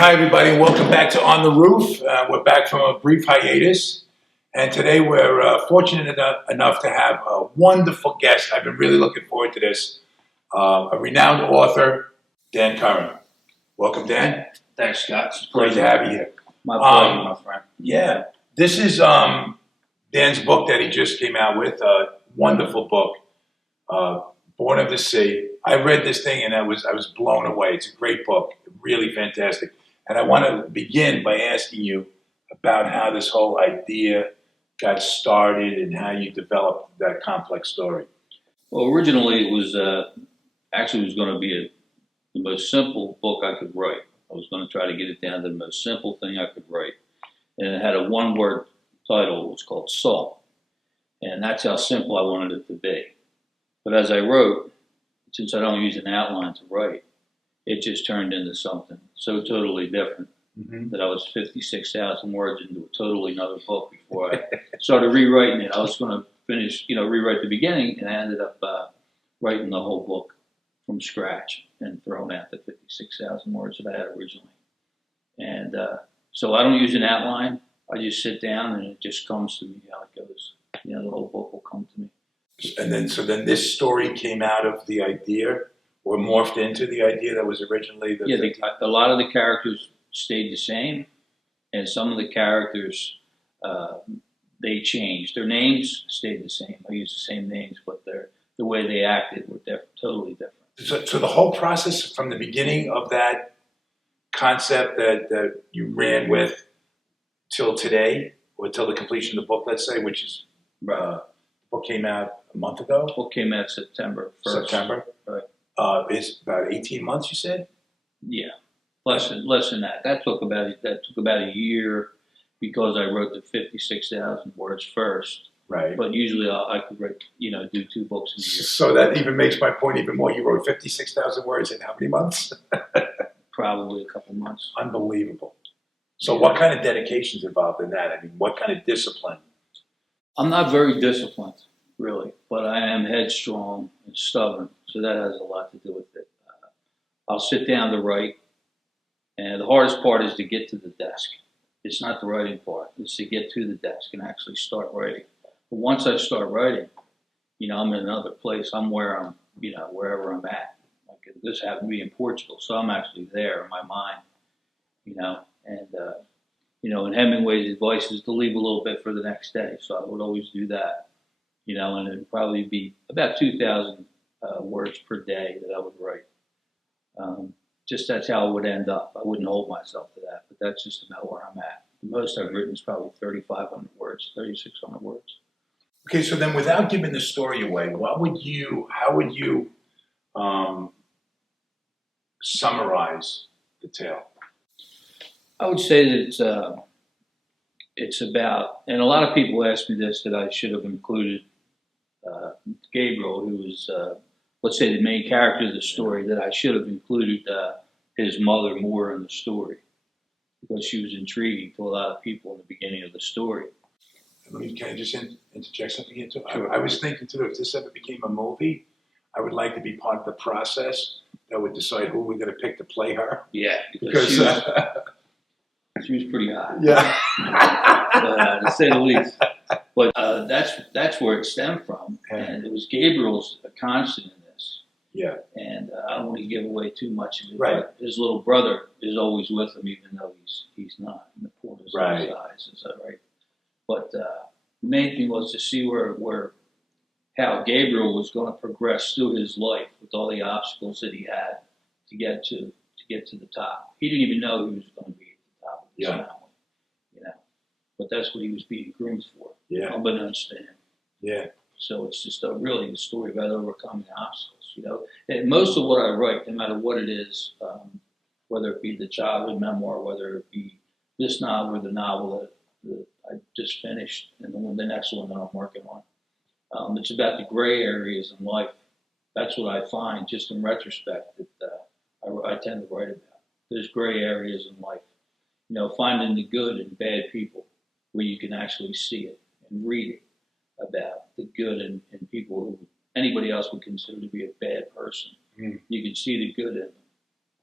Hi, everybody. Welcome back to On the Roof. We're back from a brief hiatus, and today we're fortunate enough to have a wonderful guest. I've been really looking forward to this. A renowned author, Dan Curran. Welcome, Dan. Thanks, Scott. It's Great to have you here. my pleasure, my friend. Yeah. This is Dan's book that he just came out with. A wonderful book, Born of the Sea. I read this thing and I was blown away. It's a great book, really fantastic. And I want to begin by asking you about how this whole idea got started and how you developed that complex story. Well, originally it was actually it was going to be the most simple book I could write. I was going to try to get it down to the most simple thing I could write. And it had a one-word title. It was called Salt. And that's how simple I wanted it to be. But as I wrote, since I don't use an outline to write, it just turned into something so totally different that I was 56,000 words into a totally another book before I started rewriting it. I was going to finish, rewrite the beginning, and I ended up writing the whole book from scratch and throwing out the 56,000 words that I had originally. And so I don't use an outline. I just sit down and it just comes to me how it goes. The whole book will come to me. And then this story came out of the idea or morphed into the idea that was originally a lot of the characters stayed the same, and some of the characters they changed. Their names stayed the same. I used the same names, but the way they acted were totally different. So the whole process from the beginning of that concept that you ran with till today, or till the completion of the book, let's say, which is the book came out a month ago. The book came out September 1st. September. Right. It's about 18 months, you said? Yeah, less than that. That took about a year because I wrote the 56,000 words first. Right. But usually I could write, do 2 books in a year. So that even makes my point even more. You wrote 56,000 words in how many months? Probably a couple months. Unbelievable. So what kind of dedication's involved in that? I mean, what kind of discipline? I'm not very disciplined, really, but I am headstrong and stubborn, so that has a lot to do with it. I'll sit down to write, and the hardest part is to get to the desk. It's not the writing part. It's to get to the desk and actually start writing. But once I start writing, I'm in another place. I'm where I'm, wherever I'm at. Like this happened to be in Portugal, so I'm actually there in my mind, and Hemingway's advice is to leave a little bit for the next day. So I would always do that, and it'd probably be about 2,000 words per day that I would write. Just that's how it would end up. I wouldn't hold myself to that, but that's just about where I'm at. The most I've written is probably 3,500 words, 3,600 words. Okay, so then without giving the story away, how would you summarize the tale? I would say that it's about, and a lot of people ask me this, that I should have included Gabriel, who was, let's say, the main character of the story, that I should have included his mother more in the story, because she was intriguing to a lot of people in the beginning of the story. Can I just interject something here too? Sure. I was thinking too, if this ever became a movie, I would like to be part of the process that would decide who we're going to pick to play her. Yeah, because she was pretty hot. Yeah, to say the least. But that's where it stemmed from, and it was Gabriel's constant in this. Yeah, and I don't want to give away too much of it. Right. But his little brother is always with him, even though he's not in the corners of his eyes. Is that right? But the main thing was to see how Gabriel was going to progress through his life with all the obstacles that he had to get to the top. He didn't even know he was going to be at the top of his family, But that's what he was being groomed for. Yeah. Unbeknownst to him. Yeah. So it's just really the story about overcoming obstacles. And most of what I write, no matter what it is, whether it be the childhood memoir, whether it be this novel or the novel that I just finished, and the next one that I'm working on. It's about the gray areas in life. That's what I find, just in retrospect, that I tend to write about. There's gray areas in life. Finding the good in bad people, where you can actually see it and read it about the good in people who anybody else would consider to be a bad person. Mm. You can see the good in them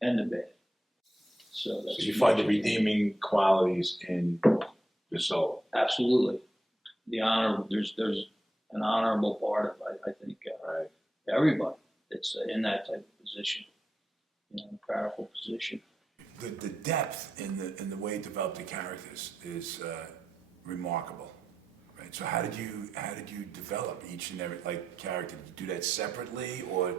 and the bad. So you find the redeeming qualities in the soul. Absolutely. The honor, there's an honorable part of, I think, Right. everybody that's in that type of position, powerful position. The depth in the way it developed the characters is remarkable, right? So how did you develop each and every character? Did you do that separately, or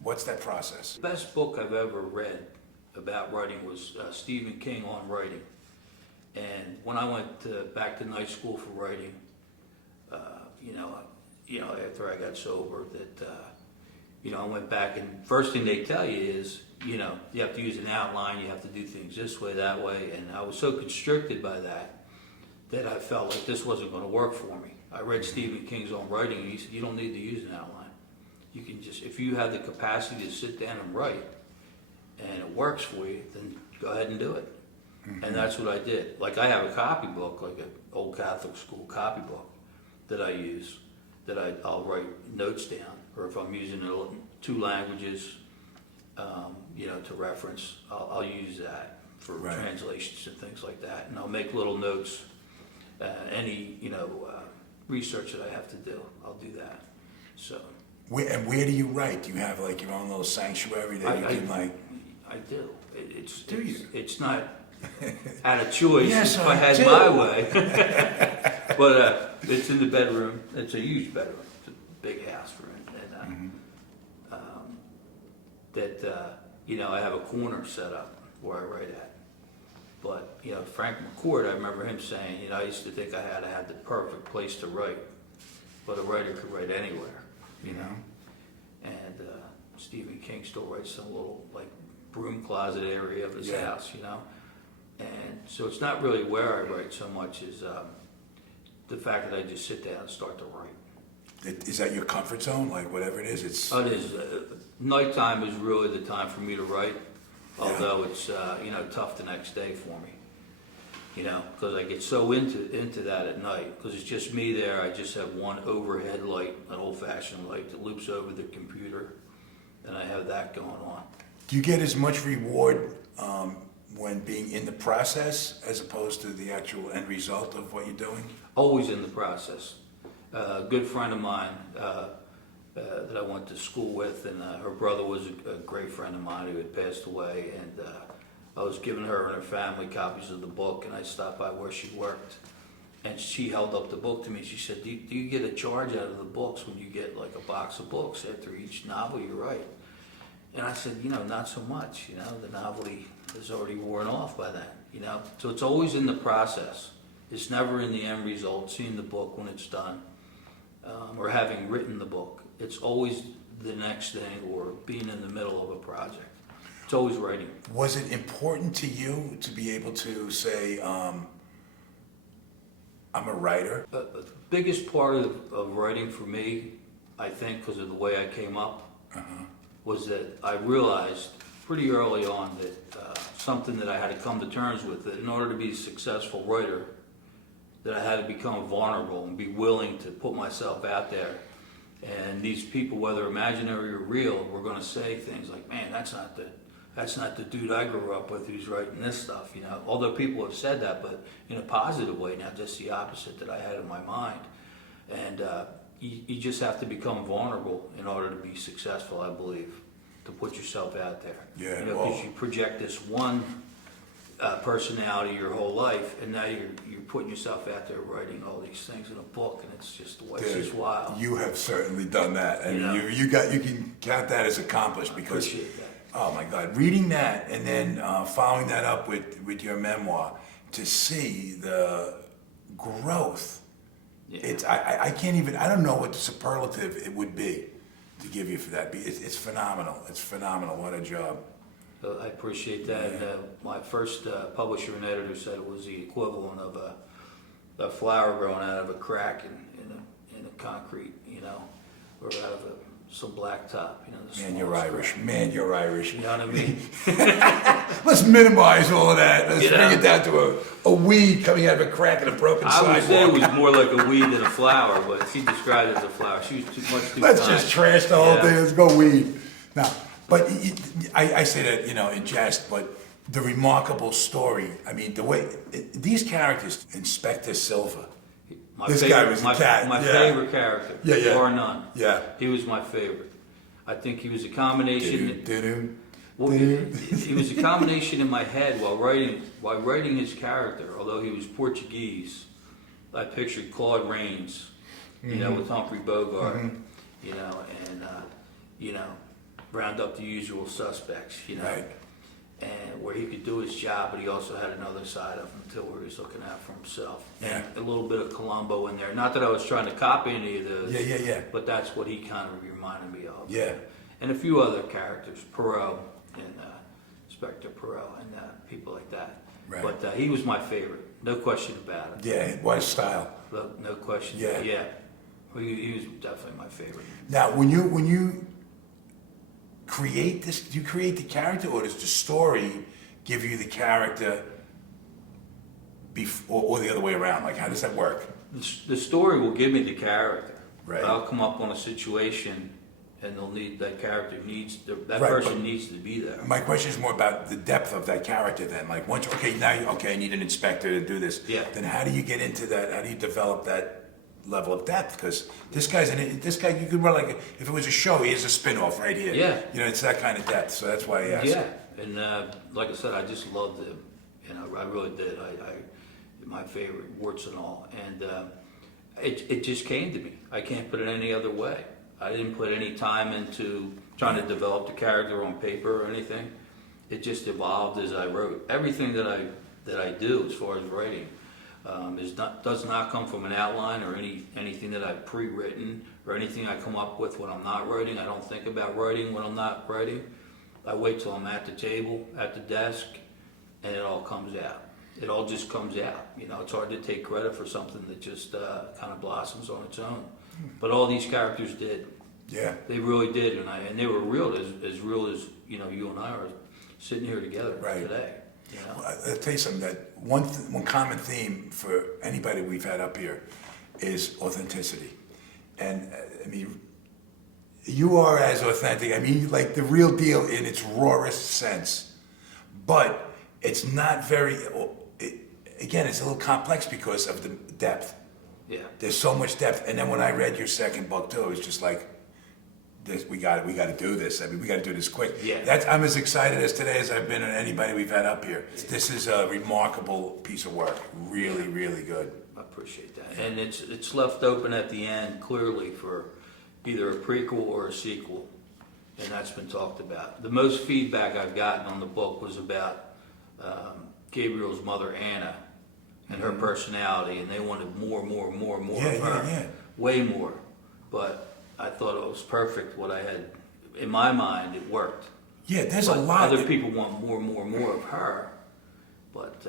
what's that process? The best book I've ever read about writing was Stephen King on writing. And when I went back to night school for writing, after I got sober, I went back, and first thing they tell you is, you have to use an outline, you have to do things this way, that way, and I was so constricted by that I felt like this wasn't going to work for me. I read Stephen King's on writing, and he said, you don't need to use an outline. You can just, if you have the capacity to sit down and write, and it works for you, then go ahead and do it. Mm-hmm. And that's what I did. Like, I have a copybook, like an old Catholic school copybook that I use, that I'll write notes down, or if I'm using two languages, to reference, I'll use that for translations and things like that. And I'll make little notes, any research that I have to do, I'll do that. So. Where do you write? Do you have your own little sanctuary that you can I do. Do you? It's not out of choice. Yes, if I had do. my way. But it's in the bedroom. It's a huge bedroom. It's a big house for it. And I have a corner set up where I write at. But Frank McCourt, I remember him saying, I used to think I had to have the perfect place to write, but a writer could write anywhere, And Stephen King still writes some little broom closet area of his house, And so it's not really where I write so much as the fact that I just sit down and start to write. Is that your comfort zone? Whatever it is, it's. It is. Nighttime is really the time for me to write, although it's tough the next day for me. Because I get so into that at night, because it's just me there. I just have one overhead light, an old-fashioned light that loops over the computer, and I have that going on. Do you get as much reward when being in the process as opposed to the actual end result of what you're doing? Always in the process. A good friend of mine that I went to school with, and her brother was a great friend of mine who had passed away, and I was giving her and her family copies of the book, and I stopped by where she worked, and she held up the book to me. She said, do you get a charge out of the books when you get a box of books after each novel you write? And I said, not so much. The novelty is already worn off by that. So it's always in the process. It's never in the end result, seeing the book when it's done, or having written the book. It's always the next thing, or being in the middle of a project. It's always writing. Was it important to you to be able to say, I'm a writer? The biggest part of writing for me, I think, because of the way I came up, was that I realized pretty early on that something that I had to come to terms with, that in order to be a successful writer, that I had to become vulnerable and be willing to put myself out there. And these people, whether imaginary or real, were going to say things like, man, that's not the dude I grew up with who's writing this stuff, Although people have said that, but in a positive way, not just the opposite that I had in my mind. And you just have to become vulnerable in order to be successful, I believe, to put yourself out there. Yeah, because you project this one personality your whole life, and now you're putting yourself out there writing all these things in a book, and it's just wild. You have certainly done that, and you can count that as accomplished, because Appreciate that. Oh my God, reading that and then following that up with your memoir, to see the growth. I can't even, I don't know what the superlative it would be to give you for that. It's phenomenal. It's phenomenal. What a job. I appreciate that. Yeah. My first publisher and editor said it was the equivalent of a flower growing out of a crack in a concrete, or out of some blacktop. The Man, you're smallest Irish. crack. Man, you're Irish. You know what I mean? Let's minimize all of that. Let's You bring know? it down to a weed coming out of a crack in a broken I would say it sidewalk. was more like a weed than a flower, but she described it as a flower. She was too Let's kind. just trash the whole Yeah. thing. Let's go weed. Now, but I say that, in jest, but the remarkable story, I mean, the way, these characters, Inspector Silva, My This favorite, guy was a my, cat, My yeah. favorite character, Yeah, yeah. bar none. Yeah. He was my favorite. I think he was a combination. Do-do, Well, do-do. he was a combination in my head while writing his character. Although he was Portuguese, I pictured Claude Rains, with Humphrey Bogart, and round up the usual suspects, Right. and where he could do his job, but he also had another side of him too, where he was looking out for himself. Yeah. And a little bit of Columbo in there. Not that I was trying to copy any of those. Yeah. But that's what he kind of reminded me of. Yeah. And a few other characters, Perot and Inspector Perot and people like that. Right. But he was my favorite, no question about it. Yeah, what a style. No question. Yeah. Yeah. He was definitely my favorite. Now, when you create this, do you create the character, or does the story give you the character or the other way around? Like, how does that work? The story will give me the character. Right. I'll come up on a situation, and that character needs that Right, person but- needs to be there. My question is more about the depth of that character then. Like, once, I need an inspector to do this. Yeah. Then how do you get into that? How do you develop that level of depth? Because this guy, you could run like, if it was a show, he has a spin-off right here. Yeah. It's that kind of depth. So that's why I asked. Yeah, and like I said, I just loved him. I really did. My favorite, warts and all. And it just came to me. I can't put it any other way. I didn't put any time into trying to develop the character on paper or anything. It just evolved as I wrote. Everything that I do as far as writing does not come from an outline or anything that I've pre-written or anything I come up with when I'm not writing. I don't think about writing when I'm not writing. I wait till I'm at the table, at the desk, and it all comes out. It all just comes out. It's hard to take credit for something that just kind of blossoms on its own. But all these characters did. Yeah. They really did, and they were real as real as you and I are sitting here together Right. today. I'll tell you something, that one common theme for anybody we've had up here is authenticity. And I mean, you are as authentic, like the real deal in its rawest sense. But it's not again, it's a little complex because of the depth. Yeah. There's so much depth. And then when I read your second book too, it was just like, we got to do this. We got to do this quick. Yeah. I'm as excited as today as I've been on anybody we've had up here. This is a remarkable piece of work. Really, really good. I appreciate that. And it's left open at the end clearly for either a prequel or a sequel, and that's been talked about. The most feedback I've gotten on the book was about Gabriel's mother, Anna, and her personality, and they wanted more of her. Yeah. Way more. But I thought it was perfect what I had. In my mind, it worked. Yeah, there's But a lot. other people want more of her. But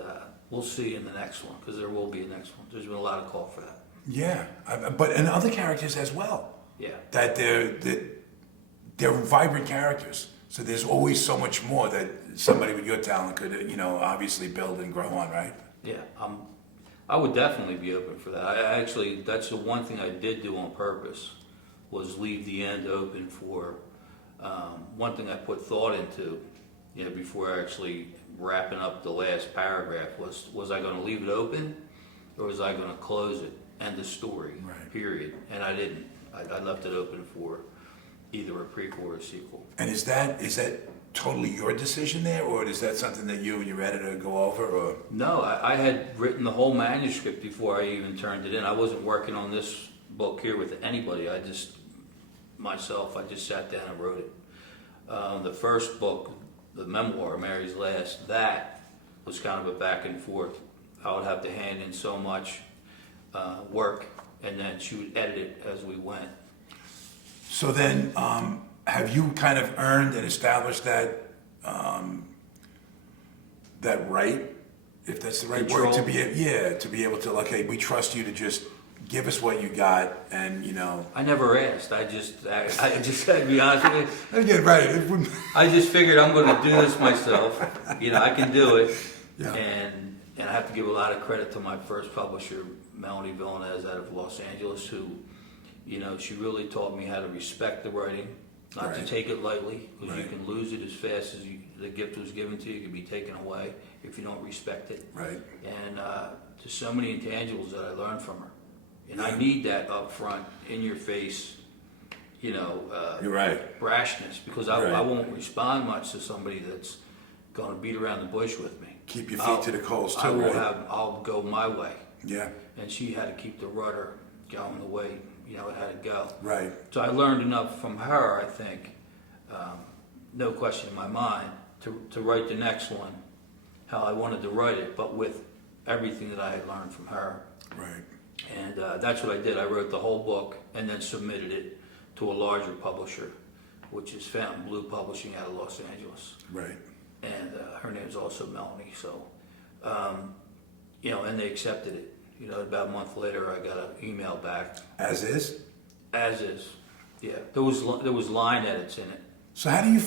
we'll see in the next one, because there will be a next one. There's been a lot of call for that. Yeah, and other characters as well. Yeah. That they're vibrant characters. So there's always so much more that somebody with your talent could, obviously build and grow on, right? Yeah, I would definitely be open for that. I actually, that's the one thing I did do on purpose, was leave the end open for, one thing I put thought into, before actually wrapping up the last paragraph was I going to leave it open, or was I going to close it, end the story, Right. period. And I didn't. I left it open for either a prequel or a sequel. And is that totally your decision there, or is that something that you and your editor go over, or? No, I had written the whole manuscript before I even turned it in. I wasn't working on this book here with anybody. I just sat down and wrote it. The first book, the memoir, Mary's Last, that was kind of a back and forth. I would have to hand in so much work, and then she would edit it as we went. So then, have you kind of earned and established that that right, if that's the right Control. word, to be able to, like, hey, we trust you to just give us what you got, and I never asked. I just had to be honest with you. again, right, it wouldn't, I just figured I'm going to do this myself. I can do it. Yeah. And I have to give a lot of credit to my first publisher, Melanie Villanez out of Los Angeles, who, she really taught me how to respect the writing, not to Right. take it lightly, because you Right. can lose it as fast as the gift was given to you. It can be taken away if you don't respect it. right, And there's so many intangibles that I learned from her. And I Yeah. need that up front, in your face, you're right, brashness, because I Right. won't respond much to somebody that's going to beat around the bush with me. keep your feet to the coals too, right? I'll go my way. Yeah, And she had to keep the rudder going the way, it had to go. right, So I learned enough from her, I think, no question in my mind, to write the next one how I wanted to write it, but with everything that I had learned from her. right, And that's what I did. I wrote the whole book and then submitted it to a larger publisher, which is Fountain Blue Publishing out of Los Angeles. right. And her name is also Melanie. So, and they accepted it. About a month later, I got an email back. As is. As is. Yeah, there was line edits in it. So how do you,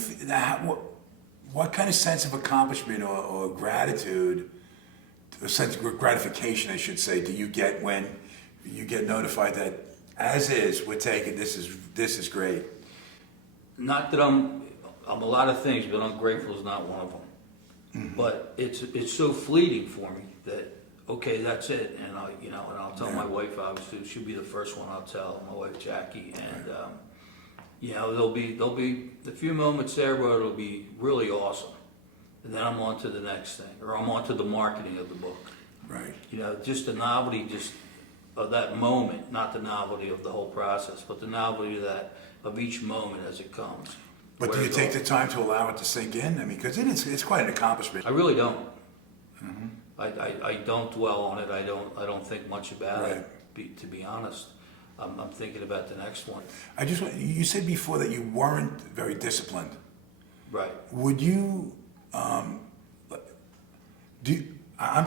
what kind of sense of accomplishment or gratitude, a sense of gratification, I should say, do you get when you get notified that as is, we're taking, this is great? Not that I'm a lot of things, but ungrateful is not one of them. Mm-hmm. But it's so fleeting for me that, okay, that's it. And I'll tell my wife, obviously, she'll be the first one I'll tell, my wife Jackie. And there'll be a few moments there where it'll be really awesome, and then I'm on to the next thing, or I'm on to the marketing of the book. Right. Just the novelty just of that moment, not the novelty of the whole process, but the novelty of each moment as it comes. But do you take the time to allow it to sink in? I mean, because it's quite an accomplishment. I really don't. I don't dwell on it. I don't think much about it. To be honest, I'm thinking about the next one. You said before that you weren't very disciplined. Right. Would you? I'm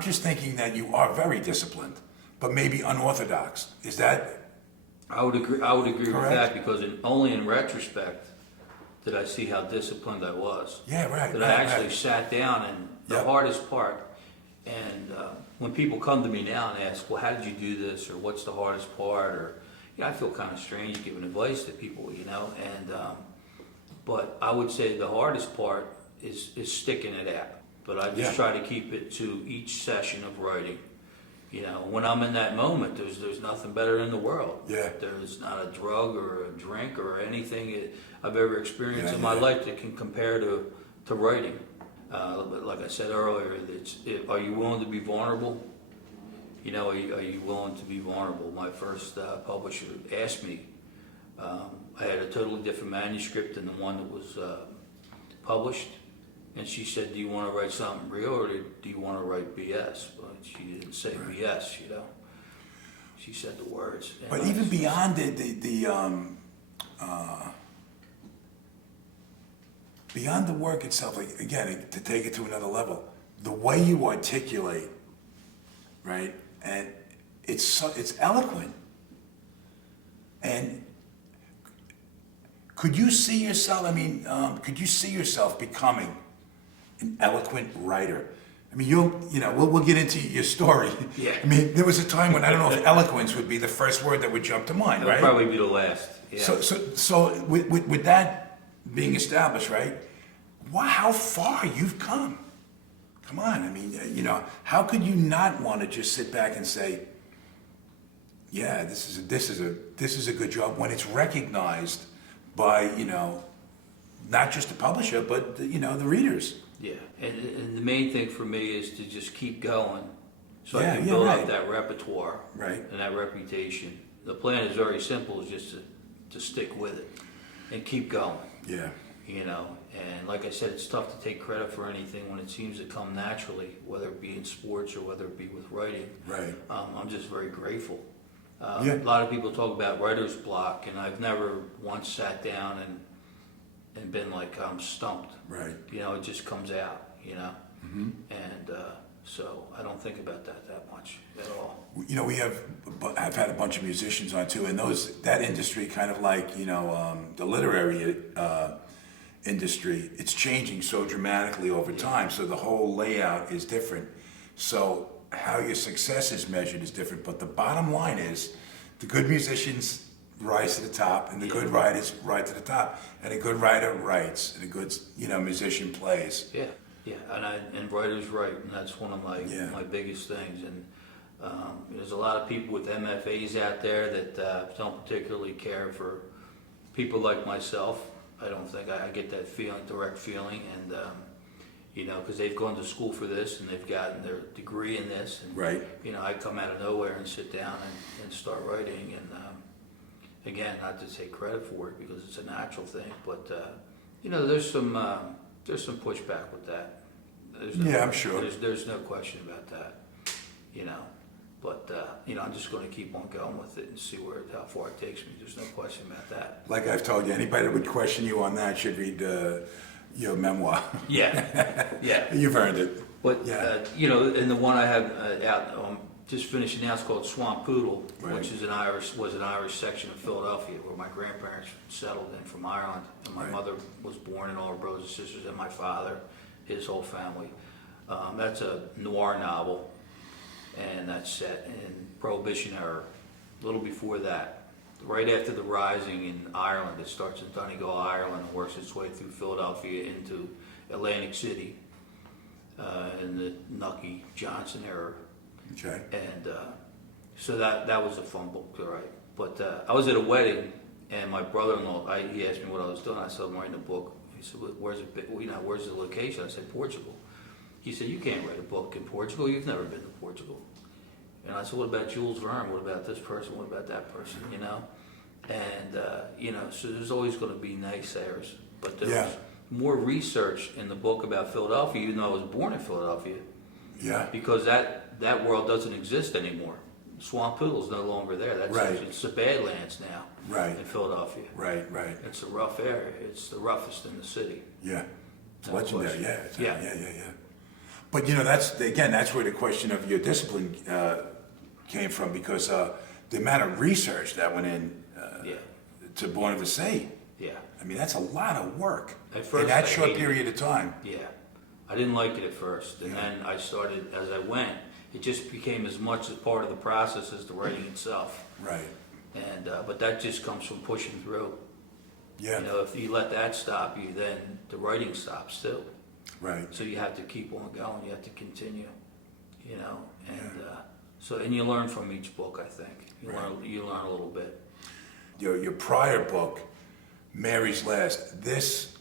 just thinking that you are very disciplined, but maybe unorthodox. Is that? I would agree with Correct. that, because only in retrospect did I see how disciplined I was. Yeah, right. That right, I actually right. sat down, and the Yep. hardest part, and when people come to me now and ask, well, how did you do this, or what's the hardest part, or I feel kind of strange giving advice to people, and but I would say the hardest part is sticking it out. But I just try to keep it to each session of writing. When I'm in that moment, there's nothing better in the world. Yeah. There's not a drug or a drink or anything I've ever experienced Yeah, in my yeah. life that can compare to writing. But like I said earlier, are you willing to be vulnerable? Are you willing to be vulnerable? My first publisher asked me. I had a totally different manuscript than the one that was published. And she said, do you want to write something real, or do you want to write BS? But she didn't say BS, She said the words. But even beyond beyond the work itself, like, again, to take it to another level, the way you articulate, right, and it's eloquent. And could you see yourself? I mean, could you see yourself becoming an eloquent writer? I mean, we'll get into your story. Yeah. I mean, there was a time when I don't know if eloquence would be the first word that would jump to mind, It'll right? probably be the last. Yeah. So with that being established, right? Wow, how far you've come! Come on, I mean, how could you not want to just sit back and say, yeah, this is a good job when it's recognized by not just the publisher but the readers. Yeah, and the main thing for me is to just keep going, so I Yeah, can yeah, build right. up that repertoire Right. and that reputation. The plan is very simple: is just to stick with it and keep going. Yeah. And like I said, it's tough to take credit for anything when it seems to come naturally, whether it be in sports or whether it be with writing. Right. I'm just very grateful. Yeah. A lot of people talk about writer's block, and I've never once sat down and and been like, I'm stumped. Right. You know, it just comes out, you know? And so I don't think about that much at all. You know, I've had a bunch of musicians on too, and that industry, kind of like, you know, the literary industry, it's changing so dramatically over time. So the whole layout is different. So how your success is measured is different. But the bottom line is, the good musicians rise to the top, and the good writers rise to the top. And a good writer writes, and a good, you know, musician plays. Yeah, yeah, and writers write, and that's one of my my biggest things. And there's a lot of people with MFAs out there that don't particularly care for people like myself. I don't think I get that feeling, direct feeling, and you know, because they've gone to school for this and they've gotten their degree in this, and Right. you know, I come out of nowhere and sit down and start writing, and again, not to take credit for it because it's a natural thing, but you know, there's some pushback with that. I'm sure. There's no question about that, you know. But you know, I'm just going to keep on going with it and see how far it takes me. There's no question about that. Like I've told you, anybody that would question you on that should read your memoir. Yeah, yeah. You've earned it. But you know, and the one I have out, just finishing now, is called Swamp Poodle, Right. which is an Irish section of Philadelphia where my grandparents settled in from Ireland, and my Right. mother was born, and all her brothers and sisters, and my father, his whole family. That's a noir novel, and that's set in Prohibition era. A little before that, right after the Rising in Ireland, it starts in Donegal, Ireland, and works its way through Philadelphia into Atlantic City in the Nucky Johnson era. Okay. And so that was a fun book to write. But I was at a wedding, and my brother-in-law, he asked me what I was doing. I said, I'm writing a book. He said, where's the location? I said, Portugal. He said, you can't write a book in Portugal. You've never been to Portugal. And I said, what about Jules Verne? What about this person? What about that person? You know? And, you know, so there's always going to be naysayers. But there was more research in the book about Philadelphia, even though I was born in Philadelphia. Yeah. Because that world doesn't exist anymore. Swamp Poodle's no longer there. That's Right. It's the Badlands now. Right. In Philadelphia. Right. It's a rough area. It's the roughest in the city. Yeah. It's No legendary. question. Yeah. But you know, that's where the question of your discipline came from, because the amount of research that went in to Born of the Sea. Yeah. I mean, that's a lot of work At first, in that I short hated period of time. Yeah. I didn't like it at first. And then I started, as I went, it just became as much as part of the process as the writing itself. Right. And but that just comes from pushing through. Yeah. You know, if you let that stop you, then the writing stops too. Right. So you have to keep on going. You have to continue. You know, and and you learn from each book. I think you learn a little bit. Your prior book, Mary's Last. This,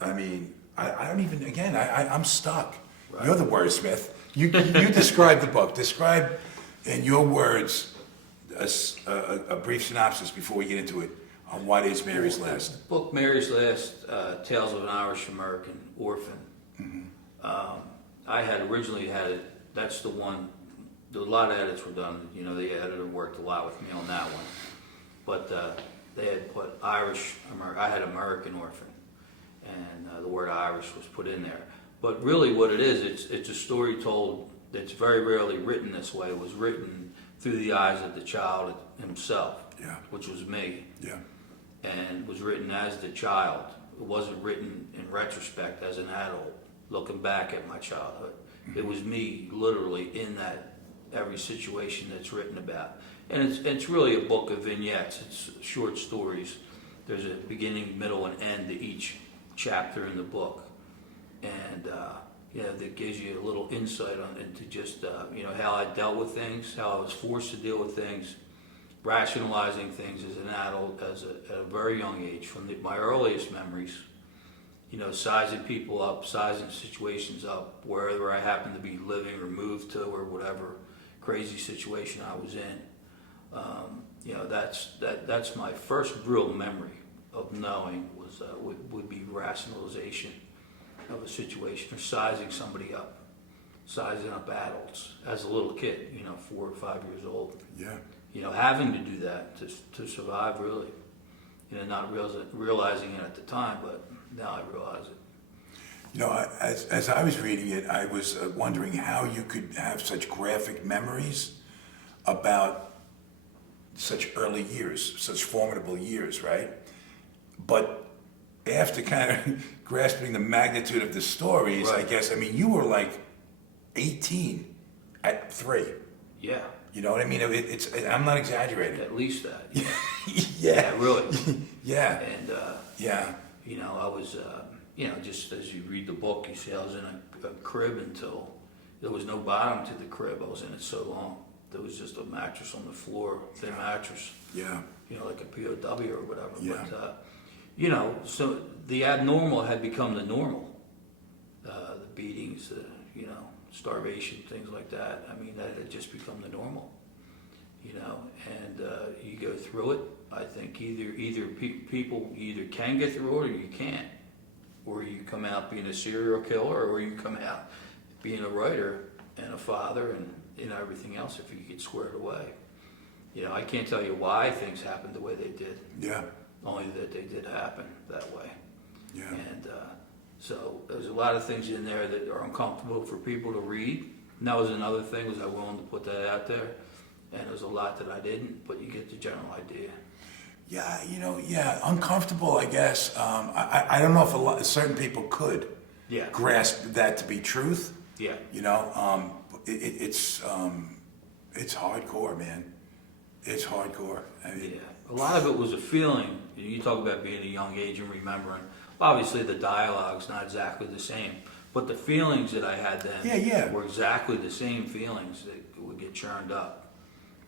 I mean, I don't even. Again, I'm stuck. Right. You're the wordsmith. You describe the book. Describe in your words a brief synopsis before we get into it on what is Mary's Last. The book Mary's Last, Tales of an Irish American Orphan. I had originally had it. That's the one. A lot of edits were done. You know, the editor worked a lot with me on that one. But they had put I had American Orphan, and the word Irish was put in there. But really, what it is, it's a story told that's very rarely written this way. It was written through the eyes of the child himself, which was me. Yeah. And was written as the child. It wasn't written in retrospect as an adult, looking back at my childhood. It was me, literally, in that every situation that's written about. And it's really a book of vignettes. It's short stories. There's a beginning, middle, and end to each chapter in the book. And that gives you a little insight into just how I dealt with things, how I was forced to deal with things, rationalizing things as an adult, at a very young age, from my earliest memories. You know, sizing people up, sizing situations up, wherever I happened to be living or moved to, or whatever crazy situation I was in. That's my first real memory of knowing would be rationalization of a situation, or sizing somebody up, sizing up adults as a little kid, 4 or 5 years old. Yeah. Having to do that to survive, really. not realizing it at the time, but now I realize it. You know, as I was reading it, I was wondering how you could have such graphic memories about such early years, such formidable years, right? But after kind of grasping the magnitude of the stories, I Right. guess, I mean, you were like 18 at 3. Yeah, You know what I mean? It's I'm not exaggerating. at least that. Yeah. Really. Yeah. And, Yeah. I was, just as you read the book, you see I was in a crib until there was no bottom to the crib. I was in it so long. There was just a mattress on the floor, thin mattress, Yeah. like a POW or whatever. Yeah. But, so the abnormal had become the normal. The beatings, starvation, things like that. I mean, that had just become the normal. And you go through it. I think either people either can get through it or you can't. Or you come out being a serial killer, or you come out being a writer and a father and everything else if you get squared away. I can't tell you why things happened the way they did. Yeah. Only that they did happen that way. Yeah. And so there's a lot of things in there that are uncomfortable for people to read. And that was another thing, was I willing to put that out there. And there's a lot that I didn't, but you get the general idea. Yeah, uncomfortable, I guess. I don't know if certain people could grasp that to be truth. Yeah. It's hardcore, man. It's hardcore. I mean, A lot of it was a feeling. You talk about being a young age and remembering. Obviously, the dialogue's not exactly the same, but the feelings that I had then were exactly the same feelings that would get churned up.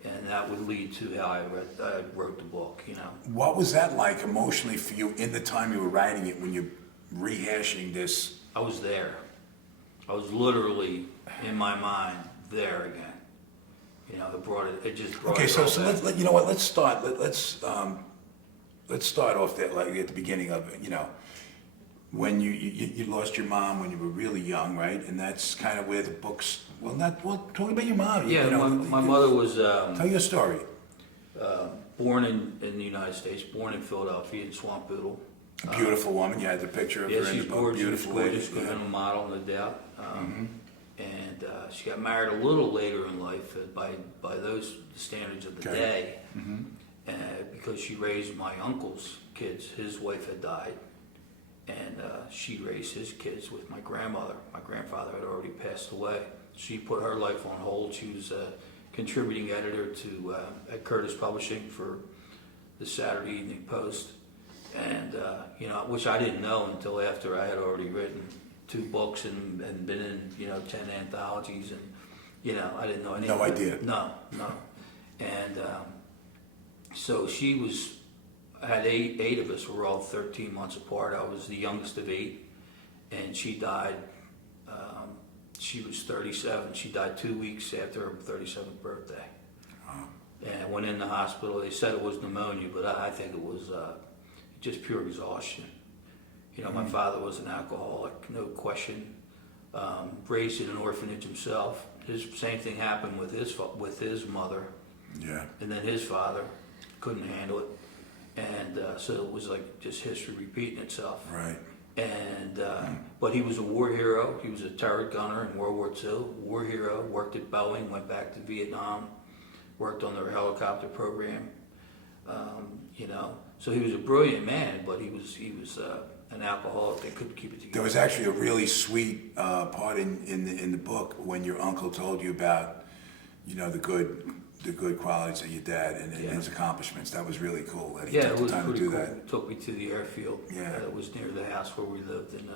And that would lead to how I wrote the book, What was that like emotionally for you in the time you were writing it, when you're rehashing this? I was there. I was literally, in my mind, there again. It just brought Okay, it so all back. let's start. Let's start off there, like at the beginning of it. When you lost your mom when you were really young, right? And that's kind of where the books. Talk about your mom. Yeah, my mother was Tell your story. born in the United States, born in Philadelphia, in Swamp Poodle. A beautiful woman. You had the picture of her in she's the book. gorgeous. Beautiful Gorgeous, lady. could have been a model, no doubt. And she got married a little later in life by those standards of the day, because she raised my uncle's kids. His wife had died, and she raised his kids with my grandmother. My grandfather had already passed away. She put her life on hold. She was a contributing editor at Curtis Publishing for the Saturday Evening Post, and which I didn't know until after I had already written 2 books and been in 10 anthologies, and I didn't know anything. No idea. No. And so I had eight of us. We were all 13 months apart. I was the youngest of 8, and she died. She was 37. She died 2 weeks after her 37th birthday. Wow. And I went in the hospital. They said it was pneumonia, but I think it was just pure exhaustion. My father was an alcoholic, no question. Raised in an orphanage himself. Same thing happened with his mother. Yeah. And then his father couldn't handle it. And so it was like just history repeating itself. Right. And but he was a war hero. He was a turret gunner in World War II. War hero. Worked at Boeing. Went back to Vietnam. Worked on their helicopter program. So he was a brilliant man, but he was an alcoholic that couldn't keep it together. There was actually a really sweet part in the book when your uncle told you about the good qualities of your dad and his accomplishments. That was really cool that he took the time to do that. He took me to the airfield. That was near the house where we lived, and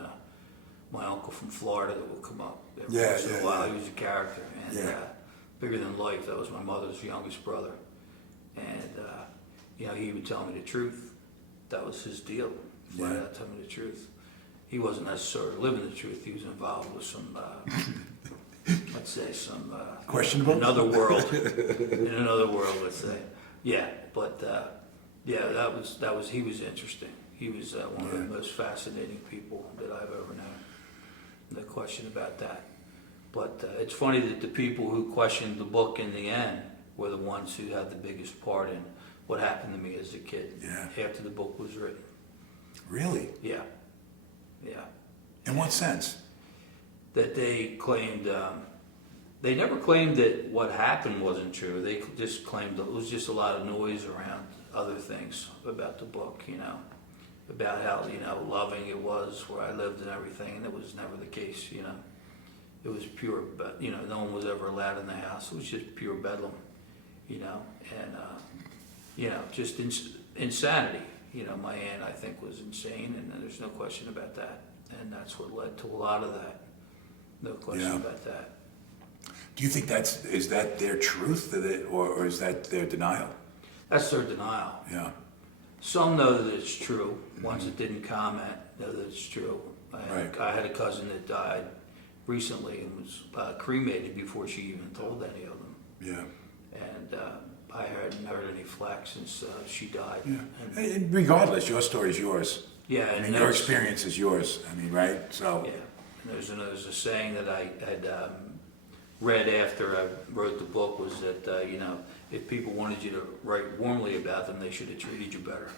my uncle from Florida that would come up every once in a while. He was a character, and bigger than life. That was my mother's youngest brother, and he would tell me the truth. That was his deal. Flat out tell me the truth. He wasn't necessarily living the truth. He was involved with some, let's say, some questionable. in another world, let's say. Yeah, but that was he was interesting. He was one of the most fascinating people that I've ever known. No question about that. But it's funny that the people who questioned the book in the end were the ones who had the biggest part in what happened to me as a kid. Yeah. After the book was written. Really? Yeah. In what sense? That they claimed, they never claimed that what happened wasn't true. They just claimed that it was just a lot of noise around other things about the book, about how, loving it was where I lived and everything, and it was never the case, It was pure, but no one was ever allowed in the house. It was just pure bedlam, and just insanity. My aunt, I think, was insane, and there's no question about that. And that's what led to a lot of that. No question about that. Do you think is that their truth, or is that their denial? That's their denial. Yeah. Some know that it's true. Ones that didn't comment know that it's true. Right. I had a cousin that died recently and was cremated before she even told any of them. Yeah. And I hadn't heard any flack since she died. Yeah. And regardless, your story is yours. Yeah. I mean, your experience is yours. I mean, right? So. Yeah. And there's a saying that I had read after I wrote the book was that, if people wanted you to write warmly about them, they should have treated you better.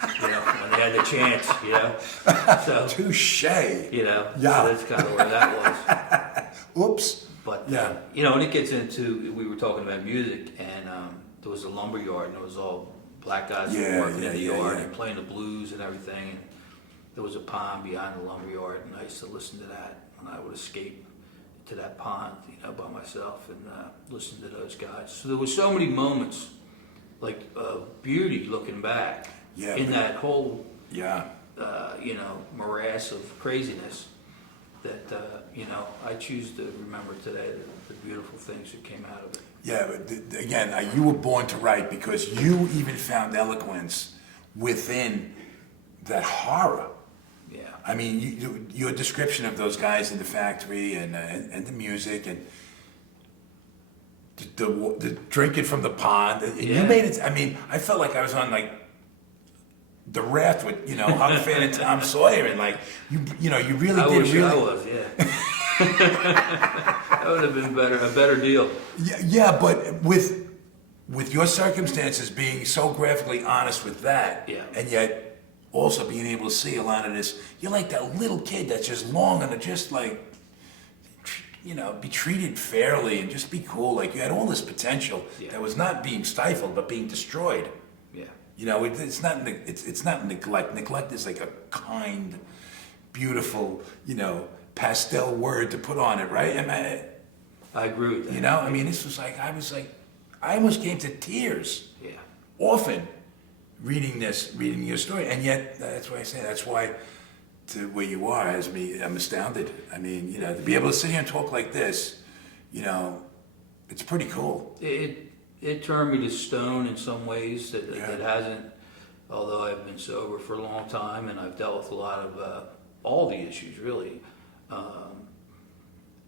When they had the chance, So, touche. Yeah. So that's kind of where that was. Oops. But, and it gets into, we were talking about music, and there was a lumber yard, and it was all black guys working in the yard and playing the blues and everything. And there was a pond behind the lumber yard, and I used to listen to that, and I would escape to that pond, by myself, and listen to those guys. So there was so many moments, like beauty looking back in that whole, morass of craziness that, I choose to remember today the beautiful things that came out of it. Yeah, but again, you were born to write because you even found eloquence within that horror. Yeah. I mean, your description of those guys in the factory and the music and the drinking from the pond, and you made it. I mean, I felt like I was on like the raft with Huck Finn and Tom Sawyer, and like you really I did. Wish I was, that would have been a better deal. Yeah, but with your circumstances being so graphically honest with that, and yet also being able to see a lot of this, you're like that little kid that's just longing to just like, be treated fairly and just be cool. Like you had all this potential that was not being stifled but being destroyed. Yeah. It's not neglect. Neglect is like a kind, beautiful, pastel word to put on it, right? I agree with that. I mean, this was like I almost came to tears. Yeah. Often. Reading your story, and yet that's why I say that's why to where you are I'm astounded. I mean, to be able to sit here and talk like this, it's pretty cool. It turned me to stone in some ways that hasn't. Although I've been sober for a long time and I've dealt with a lot of all the issues really,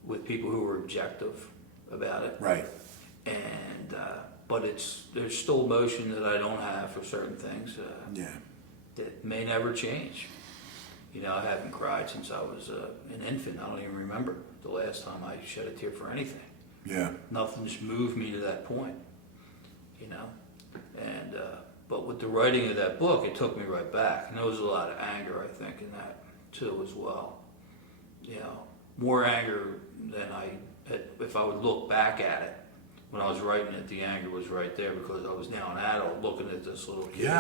with people who were objective about it. Right. And but there's still emotion that I don't have for certain things that may never change. I haven't cried since I was an infant. I don't even remember the last time I shed a tear for anything. Yeah. Nothing's moved me to that point, And but with the writing of that book, it took me right back. And there was a lot of anger, I think, in that too as well. More anger than if I would look back at it. When I was writing it, the anger was right there because I was now an adult looking at this little kid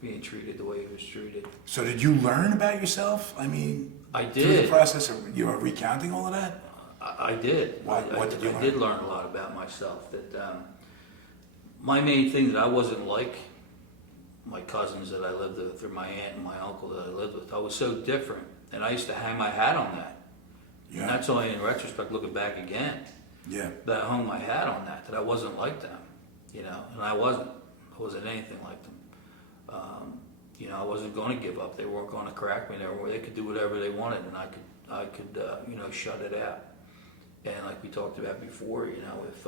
being treated the way he was treated. So did you learn about yourself? I mean, I did. Through the process of you were recounting all of that? I did. What did you learn? I did learn a lot about myself. That my main thing that I wasn't like my cousins that I lived with, or my aunt and my uncle that I lived with. I was so different, and I used to hang my hat on that. Yeah. And that's only in retrospect, looking back again. Yeah. That I hung my hat on that I wasn't like them, and I wasn't anything like them. I wasn't going to give up. They weren't going to crack me. They could do whatever they wanted, and I could shut it out. And like we talked about before, if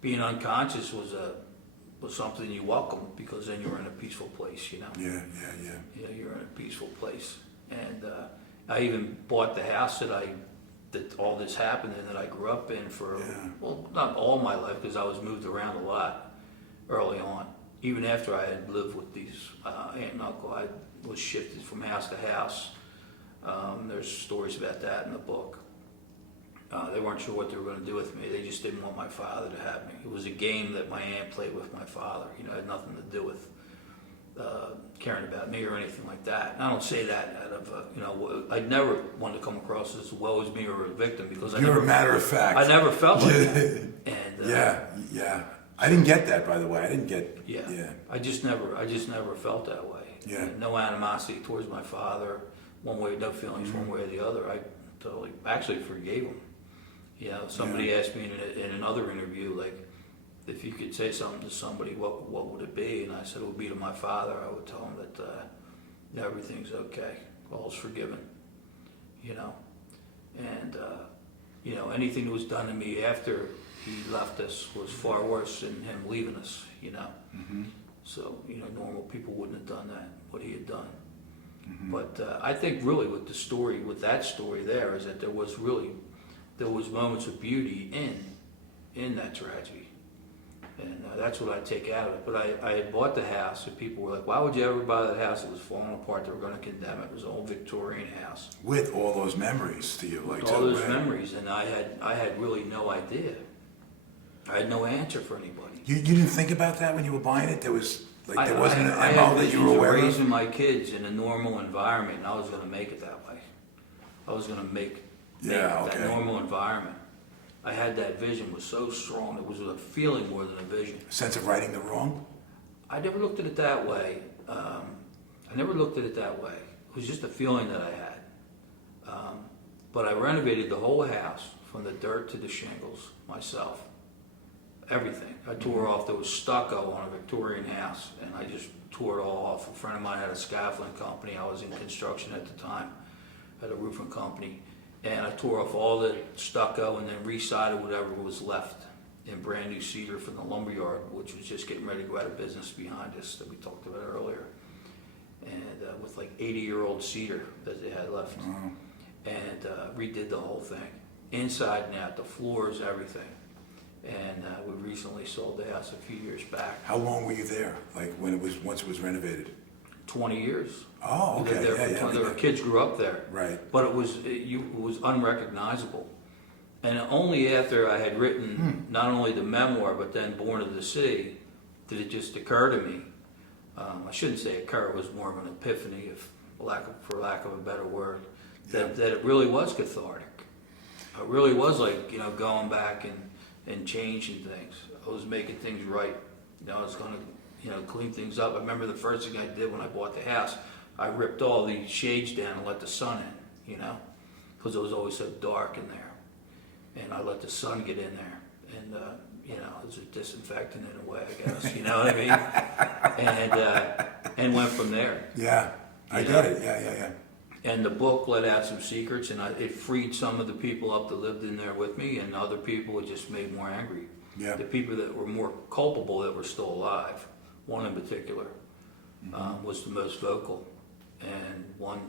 being unconscious was something you welcomed, because then you're in a peaceful place, Yeah. you're in a peaceful place. And I even bought the house that all this happened in, that I grew up in for, well, not all my life, because I was moved around a lot early on, even after I had lived with these aunt and uncle, I was shifted from house to house. There's stories about that in the book. They weren't sure what they were going to do with me. They just didn't want my father to have me. It was a game that my aunt played with my father. You know, it had nothing to do with caring about me or anything like that. And I don't say that out of, I never wanted to come across as woe is me or a victim, because You're a matter of fact. I never felt like that. And yeah. I didn't get that, by the way. I didn't get. yeah. Yeah. I just never felt that way. Yeah. And no animosity towards my father, one way, no feelings one way or the other. I totally, actually forgave him. You know, somebody asked me in another interview, like, if you could say something to somebody, what would it be? And I said it would be to my father. I would tell him that everything's okay, all's forgiven. You know, and anything that was done to me after he left us was far worse than him leaving us. You know, so normal people wouldn't have done that, what he had done. But I think really with that story there, is that there was moments of beauty in that tragedy. And that's what I take out of it. But I had bought the house, and people were like, why would you ever buy that house? It was falling apart. They were going to condemn it. It was an old Victorian house. With all those memories to you. With all those memories, and I had really no idea. I had no answer for anybody. You didn't think about that when you were buying it? There wasn't an MO that you were aware of? I was raising my kids in a normal environment, and I was going to make it that way. I was going to make that normal environment. I had that vision, was so strong. It was a feeling more than a vision. A sense of righting the wrong? I never looked at it that way. It was just a feeling that I had. But I renovated the whole house, from the dirt to the shingles, myself. Everything. I tore off, there was stucco on a Victorian house, and I just tore it all off. A friend of mine had a scaffolding company. I was in construction at the time, at a roofing company. And I tore off all the stucco and then resided whatever was left in brand new cedar from the lumberyard, which was just getting ready to go out of business behind us that we talked about earlier. And with like 80-year-old cedar that they had left. And redid the whole thing. Inside and out, the floors, everything. And we recently sold the house a few years back. How long were you there? Like once it was renovated? 20 years. Oh, okay. Our kids grew up there. Right. But it was unrecognizable. And only after I had written not only the memoir, but then Born of the Sea, did it just occur to me. I shouldn't say occur, it was more of an epiphany, for lack of a better word, that it really was cathartic. It really was like, going back and changing things. I was making things right. I was going to clean things up. I remember the first thing I did when I bought the house, I ripped all the shades down and let the sun in, because it was always so dark in there. And I let the sun get in there. And, it was a disinfectant in a way, I guess, you know what I mean? And went from there. Yeah, I get it. Yeah. And the book let out some secrets, and it freed some of the people up that lived in there with me, and other people it just made more angry. Yeah. The people that were more culpable that were still alive, one in particular, was the most vocal, and one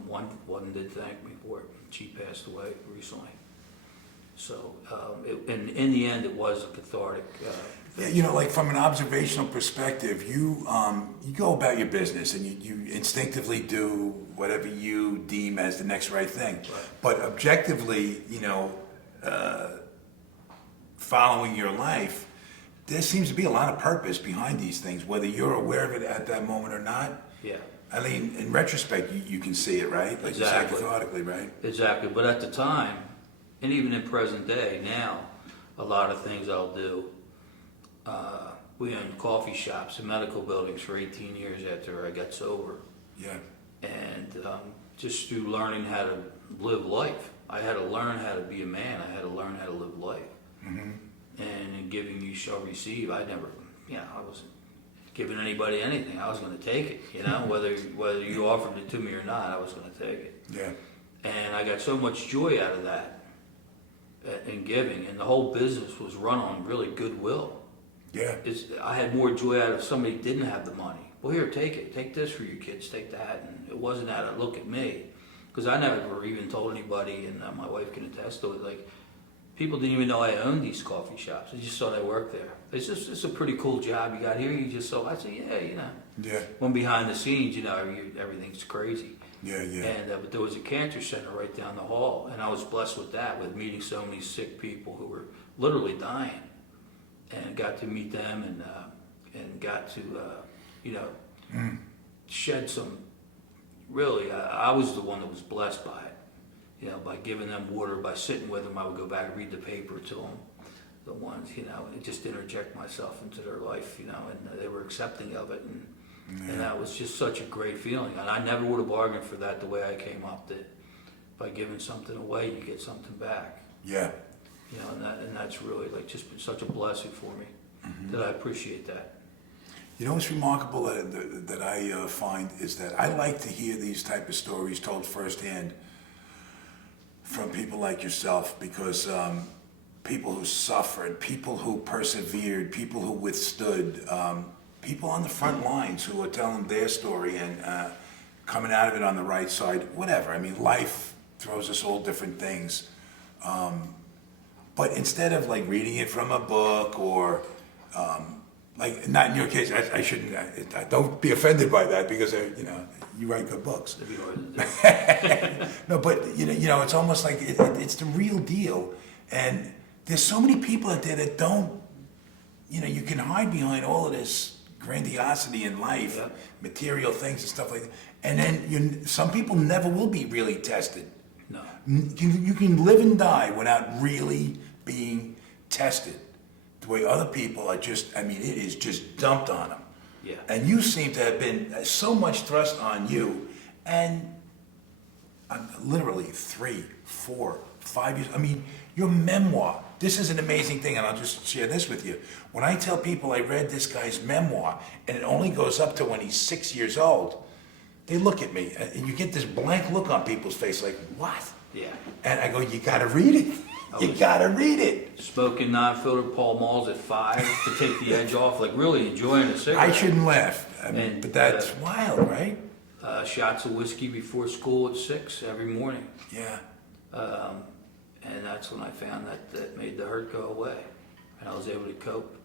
did thank me for it. She passed away recently. So, in the end, it was a cathartic. Like from an observational perspective, you go about your business and you instinctively do whatever you deem as the next right thing. Right. But objectively, following your life, there seems to be a lot of purpose behind these things, whether you're aware of it at that moment or not. Yeah. I mean, in retrospect, you can see it, right? Like Exactly. you said, cathartically, right? Exactly. But at the time, and even in present day now, a lot of things I'll do. We owned coffee shops and medical buildings for 18 years after I got sober. Yeah. And just through learning how to live life, I had to learn how to be a man. I had to learn how to live life. Mm-hmm. And in giving you shall receive. I never, I wasn't giving anybody anything. I was going to take it, whether you offered it to me or not, I was going to take it. Yeah. And I got so much joy out of that in giving, and the whole business was run on really goodwill. Yeah. I had more joy out of somebody didn't have the money. Well, here, take it. Take this for your kids. Take that. And it wasn't out of look at me. Because I never even told anybody, and my wife can attest to it, like, people didn't even know I owned these coffee shops. They just thought I worked there. It's a pretty cool job you got here. You just so I said, yeah, you know. Yeah. When behind the scenes, you know, everything's crazy. Yeah. And but there was a cancer center right down the hall, and I was blessed with that, with meeting so many sick people who were literally dying, and got to meet them and got to you know shed some. Really, I was the one that was blessed by it, you know, by giving them water, by sitting with them. I would go back and read the paper to them, the ones, you know, and just interject myself into their life, you know, and they were accepting of it, and that was just such a great feeling. And I never would have bargained for that the way I came up, that by giving something away, you get something back. Yeah. You know, and that's really like just been such a blessing for me, that I appreciate that. You know what's remarkable that I find is that I like to hear these type of stories told firsthand from people like yourself, because people who suffered, people who persevered, people who withstood, people on the front lines who are telling their story and coming out of it on the right side, whatever. I mean, life throws us all different things. But instead of like reading it from a book or like, not in your case, I shouldn't, don't be offended by that, because, you know, you write good books. It'd be hard to do. No, but, you know, it's almost like it's the real deal. And there's so many people out there that don't, you know, you can hide behind all of this grandiosity in life, Yeah. material things and stuff like that. And then some people never will be really tested. No. You can live and die without really being tested. The way other people are just, I mean, it is just dumped on them. Yeah. And you seem to have been so much thrust on you. And literally 3, 4, 5 years, I mean, your memoir, this is an amazing thing, and I'll just share this with you. When I tell people I read this guy's memoir, and it only goes up to when he's 6 years old, they look at me, and you get this blank look on people's face, like, what? Yeah. And I go, you gotta read it. You gotta read it. Smoking non-filtered Pall Malls at 5 to take the edge off, like really enjoying a cigarette. I shouldn't laugh, I mean, And, but that's wild, right? Shots of whiskey before school at 6 every morning. Yeah. And that's when I found that made the hurt go away. And I was able to cope.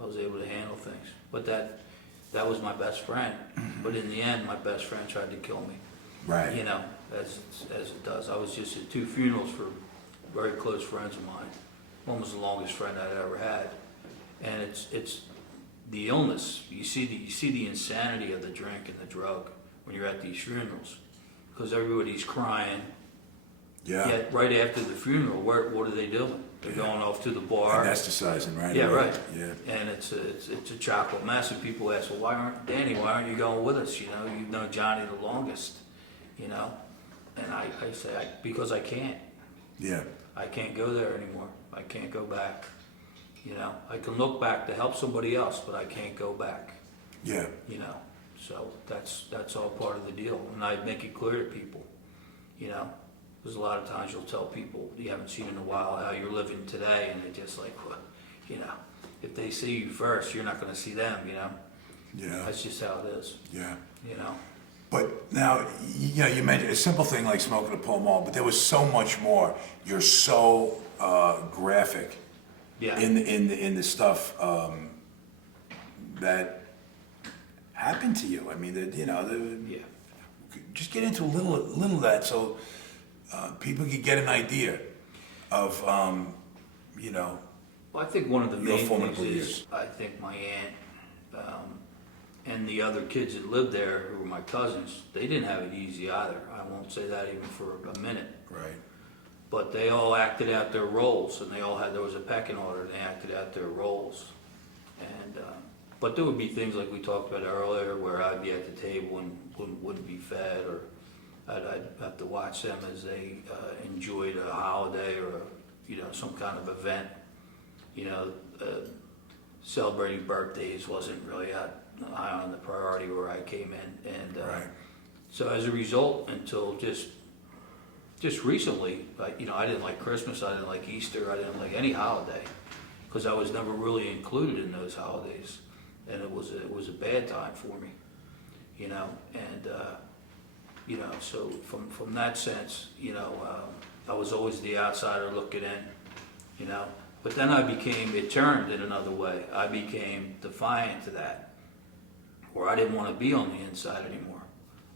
I was able to handle things. But that was my best friend. But in the end, my best friend tried to kill me. Right. You know, as it does. I was just at 2 funerals for very close friends of mine. One was the longest friend I'd ever had. And it's the illness. You see the insanity of the drink and the drug when you're at these funerals, because everybody's crying. Yeah. Yet right after the funeral, what are they doing? They're going off to the bar. Anesthetizing, right? Yeah, away. right. Yeah. And it's a chocolate mess. And people ask, well, why aren't you going with us? You know, you've known Johnny the longest. You know, and I say because I can't. Yeah. I can't go there anymore. I can't go back. You know, I can look back to help somebody else, but I can't go back. Yeah. You know, so that's all part of the deal, and I make it clear to people. You know, there's a lot of times you'll tell people you haven't seen in a while how you're living today, and they're just like, well, you know, if they see you first, you're not going to see them. You know, Yeah. that's just how it is. Yeah. You know. But now, you know, you mentioned a simple thing like smoking a Pall Mall, but there was so much more. You're so graphic Yeah. in the stuff that happened to you. I mean, you know, Yeah. just get into a little of that so people can get an idea of, you know. Well, I think one of the Your main formative things years. is, I think my aunt and the other kids that lived there, who were my cousins, they didn't have it easy either. I won't say that even for a minute. Right. But they all acted out their roles, and there was a pecking order, and they acted out their roles. And but there would be things like we talked about earlier, where I'd be at the table and wouldn't be fed, or I'd have to watch them as they enjoyed a holiday or some kind of event. Celebrating birthdays wasn't really high on the priority where I came in, and Right. so as a result, until just recently, I didn't like Christmas, I didn't like Easter, I didn't like any holiday, because I was never really included in those holidays, and it was a bad time for me, and so from that sense, I was always the outsider looking in, you know. But then it turned in another way. I became defiant to that, where I didn't want to be on the inside anymore.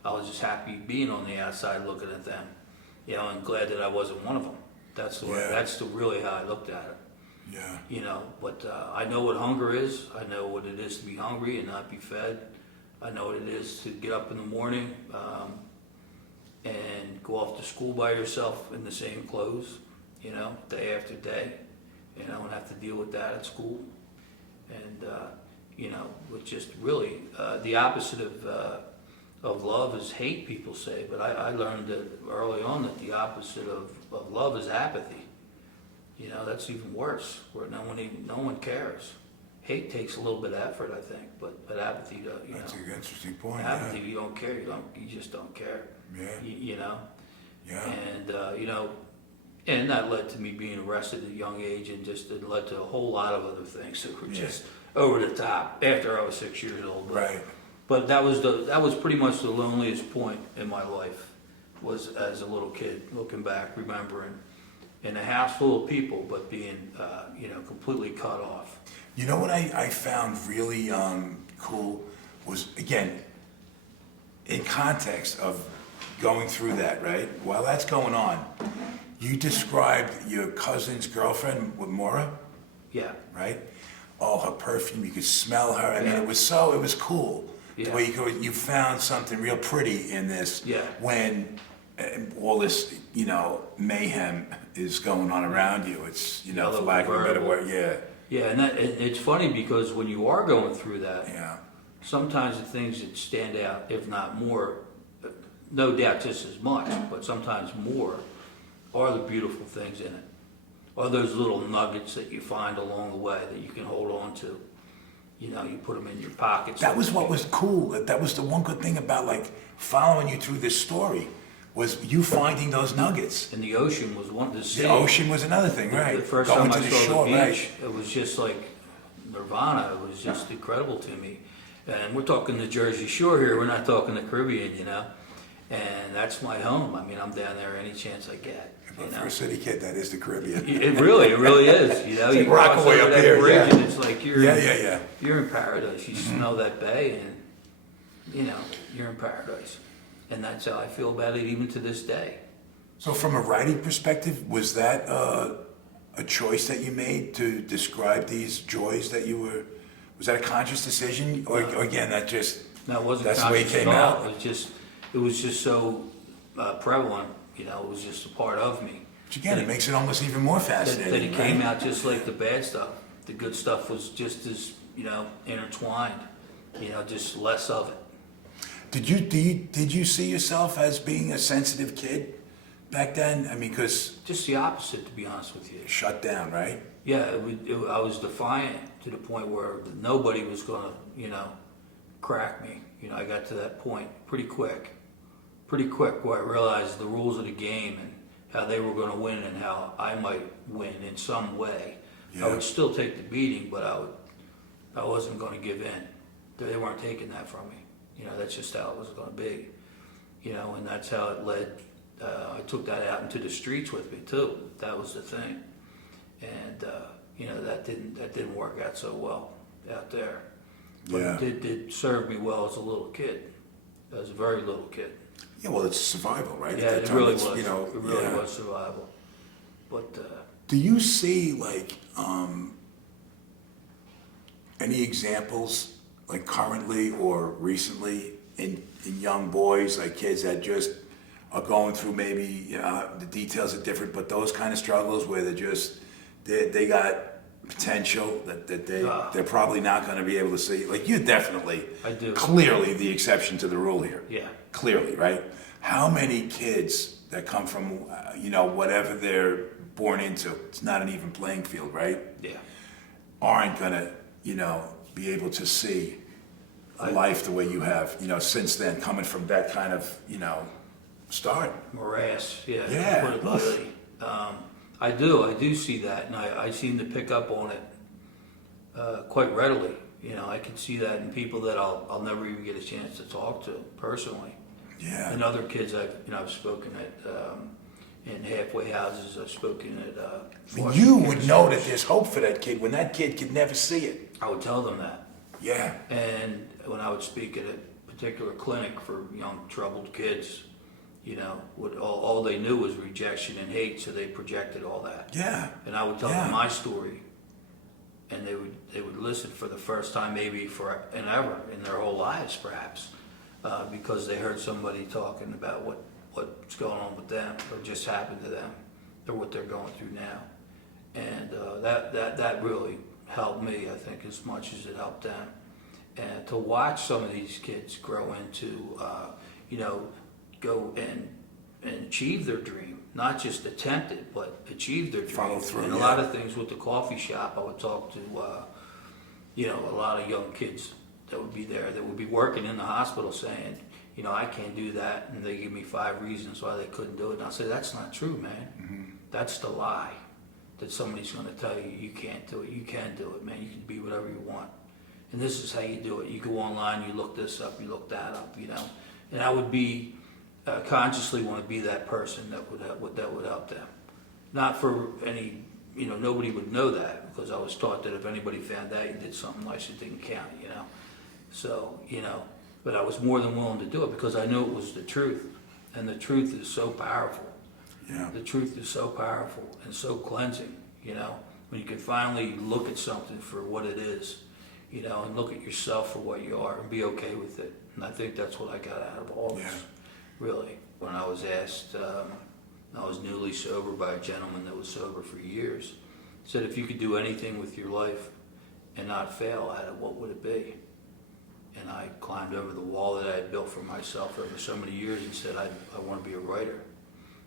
I was just happy being on the outside looking at them, you know, and glad that I wasn't one of them. That's the way, that's really how I looked at it. Yeah. You know, but I know what hunger is. I know what it is to be hungry and not be fed. I know what it is to get up in the morning and go off to school by yourself in the same clothes, you know, day after day, you know, and have to deal with that at school. And, you know, with just really the opposite of love is hate, people say. But I learned that early on that the opposite of love is apathy. You know, that's even worse, where no one cares. Hate takes a little bit of effort, I think, but apathy, you That's know. an interesting point. Apathy, Yeah. You don't care. You just don't care. Yeah. You know. Yeah. And you know, and that led to me being arrested at a young age, and just it led to a whole lot of other things that were just over the top after I was 6 years old. Right. But that was pretty much the loneliest point in my life, was as a little kid, looking back, remembering, in a house full of people, but being you know, completely cut off. You know what I found really cool was, again, in context of going through that, right? While that's going on, you described your cousin's girlfriend with Maura, Yeah. right? Oh, her perfume, you could smell her. I mean, it was cool. Yeah. The way you found something real pretty in this. Yeah. When all this, you know, mayhem is going on around you. It's, you know, for lack of a better word, yeah. Yeah, and it's funny because when you are going through that, Yeah. sometimes the things that stand out, if not more, no doubt just as much, but sometimes more, are the beautiful things in it. Are those little nuggets that you find along the way that you can hold on to. You know, you put them in your pockets. That was what was cool. That was the one good thing about, like, following you through this story, was you finding those nuggets. And the ocean was one of the sea. The ocean was another thing, right? The first Going time to I the saw shore, the beach, right? it was just like nirvana. It was just incredible to me. And we're talking the Jersey Shore here. We're not talking the Caribbean, you know. And that's my home. I mean, I'm down there any chance I get. But You for know? a city kid, that is the Caribbean. It really is. You know, It's you like cross Rockaway over up that here, bridge, yeah. and it's like you're Yeah. you're in paradise. You smell that bay, and you know you're in paradise. And that's how I feel about it, even to this day. So from a writing perspective, was that a choice that you made to describe these joys that you were, was that a conscious decision? Or again, that just, No, it wasn't that's the way it conscious came at all. out? It was just so prevalent. You know, it was just a part of me. Which again, it makes it almost even more fascinating, That it came right? out just like the bad stuff. The good stuff was just as, you know, intertwined. You know, just less of it. Did you see yourself as being a sensitive kid back then? I mean, because Just the opposite, to be honest with you. shut down, right? Yeah, I was defiant to the point where nobody was going to, you know, crack me. You know, I got to that point pretty quick where I realized the rules of the game and how they were going to win and how I might win in some way. Yeah. I would still take the beating, but I wasn't going to give in. They weren't taking that from me. You know, that's just how it was going to be. You know, and that's how it led. I took that out into the streets with me too. That was the thing, and you know that didn't work out so well out there. But Yeah. it did serve me well as a little kid, as a very little kid. Yeah, well, it's survival, right? Yeah, At that it time, really it's, was. you know, It really yeah. was survival. But Do you see, like, any examples, like currently or recently, in young boys, like kids that just are going through, maybe, you know, the details are different, but those kind of struggles where they got potential that they're probably not going to be able to see? Like, you're definitely, I do. clearly the exception to the rule here. yeah, Clearly, right? How many kids that come from, you know, whatever they're born into, it's not an even playing field, right? yeah. Aren't gonna, you know, be able to see life the way you have, you know, since then, coming from that kind of, you know, start. Morass, yeah. Yeah. To put it lightly. I do see that, and I seem to pick up on it quite readily. You know, I can see that in people that I'll never even get a chance to talk to personally. Yeah. And other kids I've spoken at, in halfway houses. I've spoken at. I mean, you would know that there's hope for that kid when that kid could never see it. I would tell them that. Yeah. And when I would speak at a particular clinic for young troubled kids, you know, all they knew was rejection and hate, so they projected all that. Yeah. And I would tell them my story, and they would listen for the first time, maybe for and ever in their whole lives, perhaps, because they heard somebody talking about what's going on with them, or just happened to them, or what they're going through now, and that really helped me, I think, as much as it helped them. And to watch some of these kids grow into, you know, go and achieve their dream, not just attempt it, but achieve their dream. Follow through, and a lot of things with the coffee shop, I would talk to, you know, a lot of young kids that would be there, that would be working in the hospital saying, you know, I can't do that, and they give me 5 reasons why they couldn't do it. And I say, that's not true, man. Mm-hmm. That's the lie that somebody's going to tell you you can't do it. You can do it, man. You can be whatever you want. And this is how you do it. You go online, you look this up, you look that up, you know. And I would be consciously want to be that person that would help them. Not for any, you know, nobody would know that, because I was taught that if anybody found out you did something nice, it didn't count, you know. So, you know, but I was more than willing to do it because I knew it was the truth. And the truth is so powerful. Yeah. The truth is so powerful and so cleansing, you know, when you can finally look at something for what it is, you know, and look at yourself for what you are and be okay with it. And I think that's what I got out of all this, really. When I was asked, I was newly sober by a gentleman that was sober for years. He said, if you could do anything with your life and not fail at it, what would it be? And I climbed over the wall that I had built for myself over so many years and said, I want to be a writer.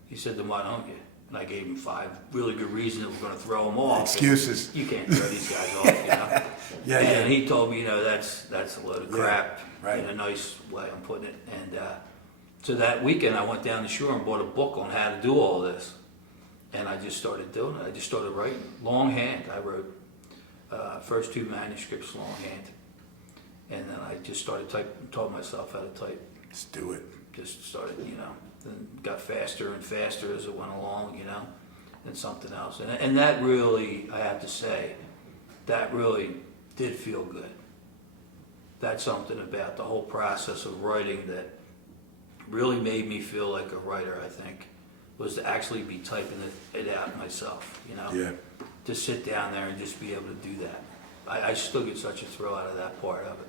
He said, then why don't you? And I gave him 5 really good reasons that were going to throw him off. Excuses. You can't throw these guys off, you know? Yeah, And he told me, you know, that's a load of crap, right. in a nice way I'm putting it. And so that weekend I went down the shore and bought a book on how to do all this. And I just started doing it. I just started writing. Longhand. I wrote first 2 manuscripts longhand. And then I just started taught myself how to type. Just do it. Just started, you know, then got faster and faster as it went along, you know, and something else. And that really, I have to say, that really did feel good. That's something about the whole process of writing that really made me feel like a writer, I think, was to actually be typing it out myself, you know. Yeah. To sit down there and just be able to do that. I still get such a thrill out of that part of it.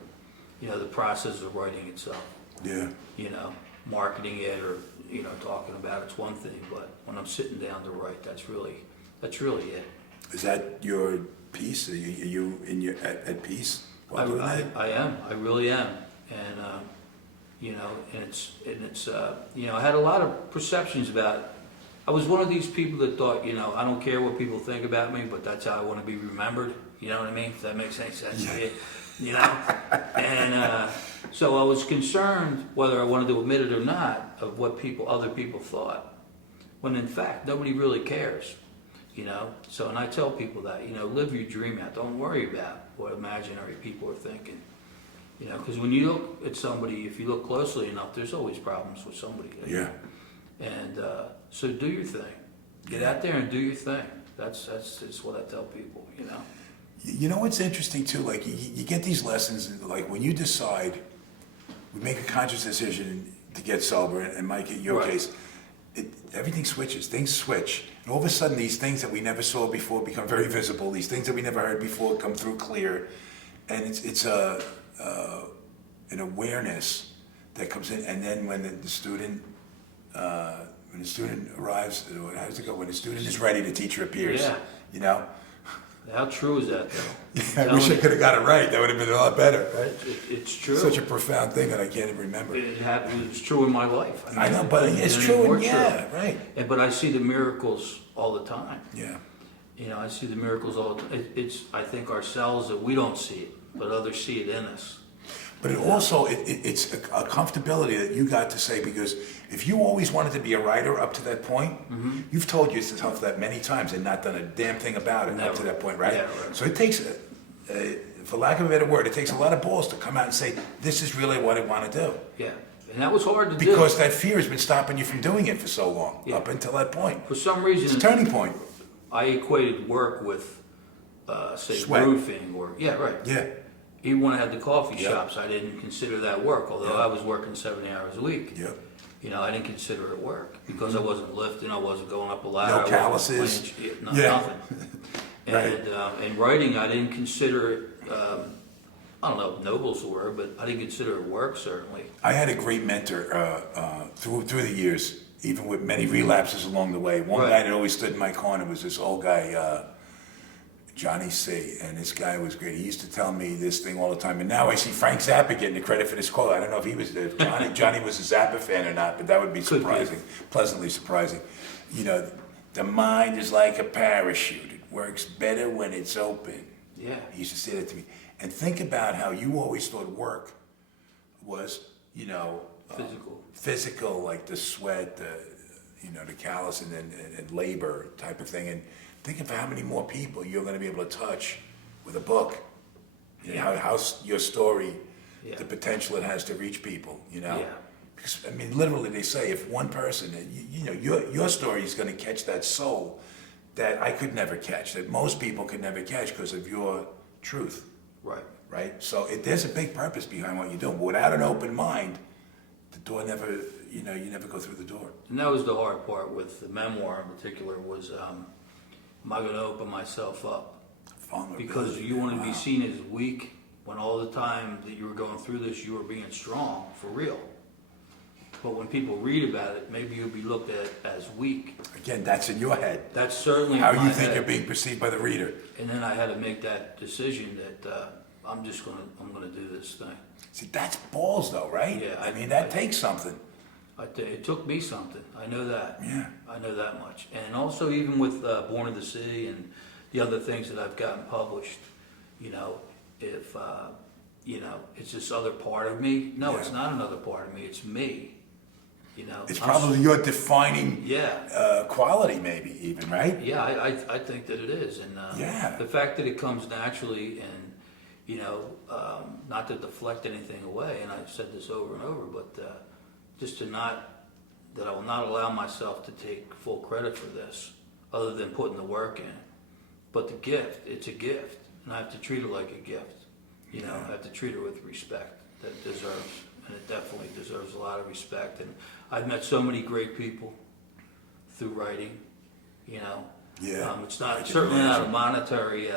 You know, the process of writing itself. Yeah. You know, marketing it or, you know, talking about it's one thing, but when I'm sitting down to write, that's really it. Is that your peace? Are you at peace? I am. I really am. And, you know, and it's you know, I had a lot of perceptions about it. I was one of these people that thought, you know, I don't care what people think about me, but that's how I want to be remembered. You know what I mean? If that makes any sense to you. You know? And so I was concerned, whether I wanted to admit it or not, of what other people thought. When in fact, nobody really cares. You know? So, and I tell people that, you know, live your dream out. Don't worry about what imaginary people are thinking. You know, because when you look at somebody, if you look closely enough, there's always problems with somebody. Yeah. And so do your thing. Get out there and do your thing. That's just what I tell people, you know. You know what's interesting too? Like you get these lessons, like when you decide, we make a conscious decision to get sober, and Mike, in your case, everything switches. Things switch, and all of a sudden, these things that we never saw before become very visible. These things that we never heard before come through clear, and it's an awareness that comes in. And then when the student arrives, how does it go? When the student is ready, the teacher appears. Yeah. You know. How true is that, though? I wish I could have got it right. That would have been a lot better. Right? It's true. Such a profound thing that I can't even remember. It happened. It was true in my life. I know, but it's and true. more Yeah, right. But I see the miracles all the time. Yeah. You know, I see the miracles all the time. It's I think ourselves that we don't see it, but others see it in us. But it also, it's a comfortability that you got to say, because if you always wanted to be a writer up to that point, you've told yourself that many times and not done a damn thing about it up to that point, right? Yeah, right. So it takes, for lack of a better word, it takes a lot of balls to come out and say, this is really what I want to do. Yeah. And that was hard to do. Because that fear has been stopping you from doing it for so long, Yeah. up until that point. For some It's a reason, turning point. I equated work with, say, Sweat. roofing or, yeah, right. Yeah. Even when I had the coffee Yeah. shops, I didn't consider that work, although Yeah. I was working 70 hours a week. Yeah. You know, I didn't consider it work because I wasn't lifting, I wasn't going up a ladder. No I wasn't calluses. playing Yeah. nothing. Right. And in writing, I didn't consider it, I don't know if noble's the word, but I didn't consider it work, certainly. I had a great mentor through the years, even with many relapses along the way. One Right. guy that always stood in my corner was this old guy, Johnny C. And this guy was great. He used to tell me this thing all the time. And now I see Frank Zappa getting the credit for this quote. I don't know if he was Johnny was a Zappa fan or not, but that would be Could be. surprising, pleasantly surprising. You know, the mind is like a parachute. It works better when it's open. Yeah. He used to say that to me. And think about how you always thought work was, you know, physical, like the sweat, the callus and labor type of thing. And think of how many more people you're going to be able to touch with a book. You know, how your story, the potential it has to reach people, you know. Yeah. Because, I mean, literally they say if one person, you know, your story is going to catch that soul that I could never catch, that most people could never catch because of your truth. Right. Right? So there's a big purpose behind what you're doing. But without an open mind, the door never, you never go through the door. And that was the hard part with the memoir in particular was, am I going to open myself up? Because you want to be seen as weak when all the time that you were going through this, you were being strong, for real. But when people read about it, maybe you'll be looked at as weak. Again, that's in your head. That's certainly How in my you think head. you're being perceived by the reader. And then I had to make that decision that I'm gonna do this thing. See, that's balls though, right? Yeah, I mean, that takes something. It took me something. I know that. Yeah. I know that much. And also even with Born of the Sea and the other things that I've gotten published, you know, if it's this other part of me. No, Yeah. it's not another part of me. It's me. You know. It's probably your defining Yeah. quality, maybe even, right? Yeah, I think that it is, and the fact that it comes naturally, and not to deflect anything away, and I've said this over and over, but just that I will not allow myself to take full credit for this, other than putting the work in. But the gift, it's a gift, and I have to treat it like a gift. You know, I have to treat it with respect that it deserves, and it definitely deserves a lot of respect. And I've met so many great people through writing, you know. Yeah. It's I not can certainly not a imagine. monetary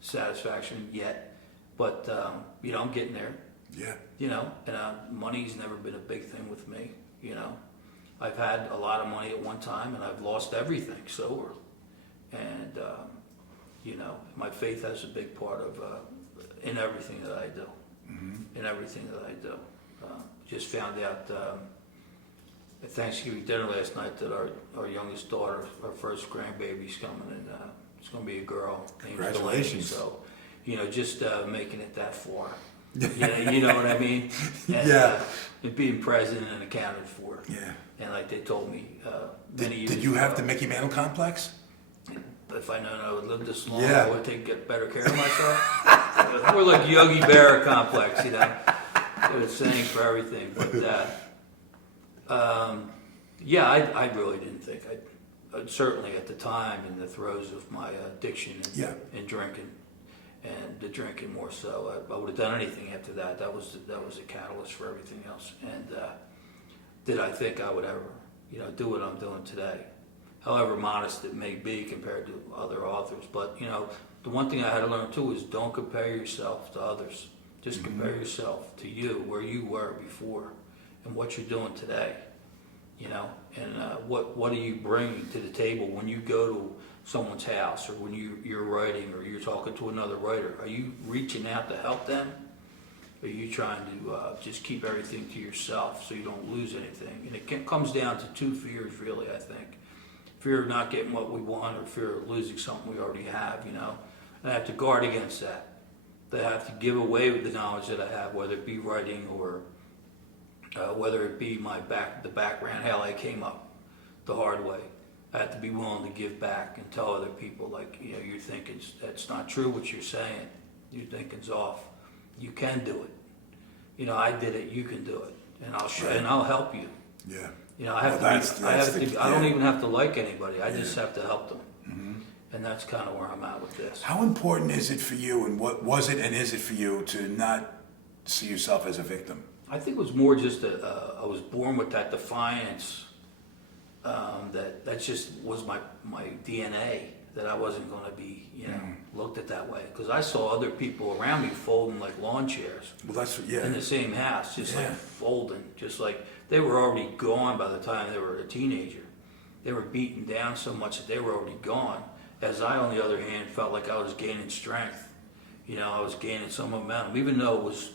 satisfaction yet, but I'm getting there. Yeah. You know, and money's never been a big thing with me. You know, I've had a lot of money at one time, and I've lost everything sober. And my faith has a big part of in everything that I do. In everything that I do. Just found out at Thanksgiving dinner last night that our youngest daughter, our first grandbaby's coming, and it's going to be a girl named Delaney. Congratulations. So, just making it that far. You know what I mean? And, Yeah. And being present and accounted for. Yeah. And like they told me many years Did you have ago, the Mickey Mantle complex? if I known I would live this long, Yeah. I would get better care of myself. More like Yogi Berra complex, you know. It was saying for everything. But I really didn't think I'd certainly at the time in the throes of my addiction and drinking, and the drinking more so, I would have done anything after that. That was a catalyst for everything else. And did I think I would ever, do what I'm doing today? However modest it may be compared to other authors. But, the one thing I had to learn too is don't compare yourself to others. Just compare yourself to you, where you were before, and what you're doing today. And what are you bringing to the table when you go to someone's house, or when you're writing, or you're talking to another writer? Are you reaching out to help them? Or are you trying to just keep everything to yourself so you don't lose anything? And it comes down to two fears, really, I think. Fear of not getting what we want, or fear of losing something we already have, And I have to guard against that. I have to give away the knowledge that I have, whether it be writing or whether it be the background, how I came up the hard way. I have to be willing to give back and tell other people, like, you're thinking that's not true what you're saying. Your thinking's off. You can do it. I did it. You can do it. and I'll show Right. and I'll help you. Yeah. You know, I have Well, to. I don't yeah. even have to like anybody. I just Yeah. have to help them, and that's kind of where I'm at with this. How important is it for you, and what was it and is it for you to not see yourself as a victim? I think it was more just I was born with that defiance. That just was my DNA. That I wasn't going to be, looked at that way, because I saw other people around me folding like lawn chairs Well, that's yeah. in the same house, just Yeah. like folding, just like they were already gone by the time they were a teenager. They were beaten down so much that they were already gone. As I, on the other hand, felt like I was gaining strength. I was gaining some momentum, even though it was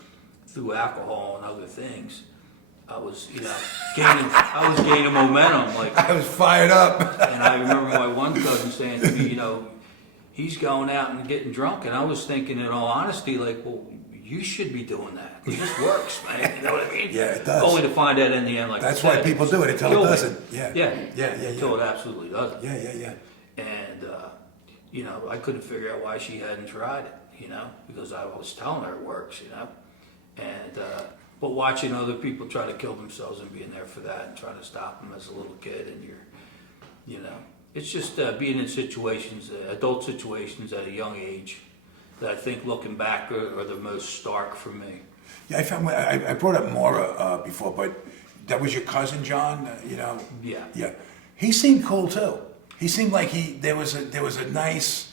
through alcohol and other things. I was, gaining momentum. Like, I was fired up. and I remember my one cousin saying to me, he's going out and getting drunk, and I was thinking, in all honesty, like, well, you should be doing that. It just works, man. You know what I mean? Yeah, it does. Only to find out in the end, like That's I said, why people do it until killed it me. doesn't. Yeah. Yeah. Yeah. Until it absolutely doesn't. Yeah. And, I couldn't figure out why she hadn't tried it, because I was telling her it works, And, but watching other people try to kill themselves and being there for that and trying to stop them as a little kid, and it's just being in situations, adult situations at a young age, that I think looking back are the most stark for me. Yeah, I brought up Maura before, but that was your cousin John. Yeah. Yeah, he seemed cool too. He seemed like there was a nice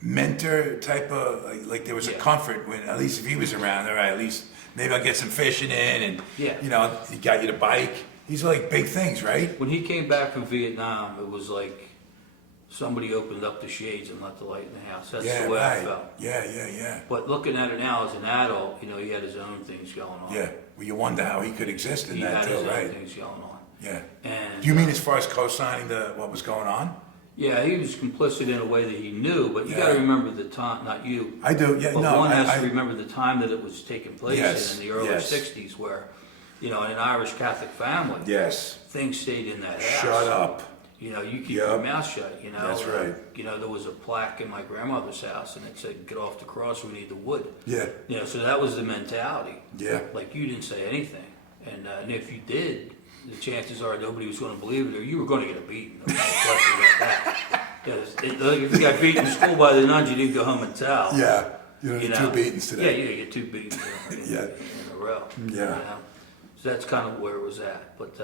mentor type of like there was a Yeah. comfort when, at least if he was around. All right, at least maybe I'll get some fishing in, and Yeah. he got you the bike. These are like big things, right? When he came back from Vietnam, it was like somebody opened up the shades and let the light in the house. That's Yeah, the way right. I felt. Yeah. But looking at it now as an adult, he had his own things going on. Yeah. Well, you wonder how he could exist in He that had too, his own right? things going on. Yeah. And Do you mean as far as co-signing what was going on? yeah, he was complicit in a way that he knew, but you Yeah. got to remember the time. Not you. I do. Yeah. But No. one has I, to remember the time that it was taking place Yes, in the early yes. '60s, where, in an Irish Catholic family, Yes. things stayed in that house. Shut up. You keep Yep. your mouth shut. That's right. There was a plaque in my grandmother's house, and it said, "Get off the cross. We need the wood." Yeah. So that was the mentality. Yeah. Like, you didn't say anything, and if you did, the chances are nobody was going to believe it, or you were going to get a beating. No question about that. Because if you got beaten in school by the nuns, you didn't go home and tell. Yeah. You You know, 2 beatings Yeah, today. you get 2 beatings Yeah. in a row. Yeah. So that's kind of where it was at. But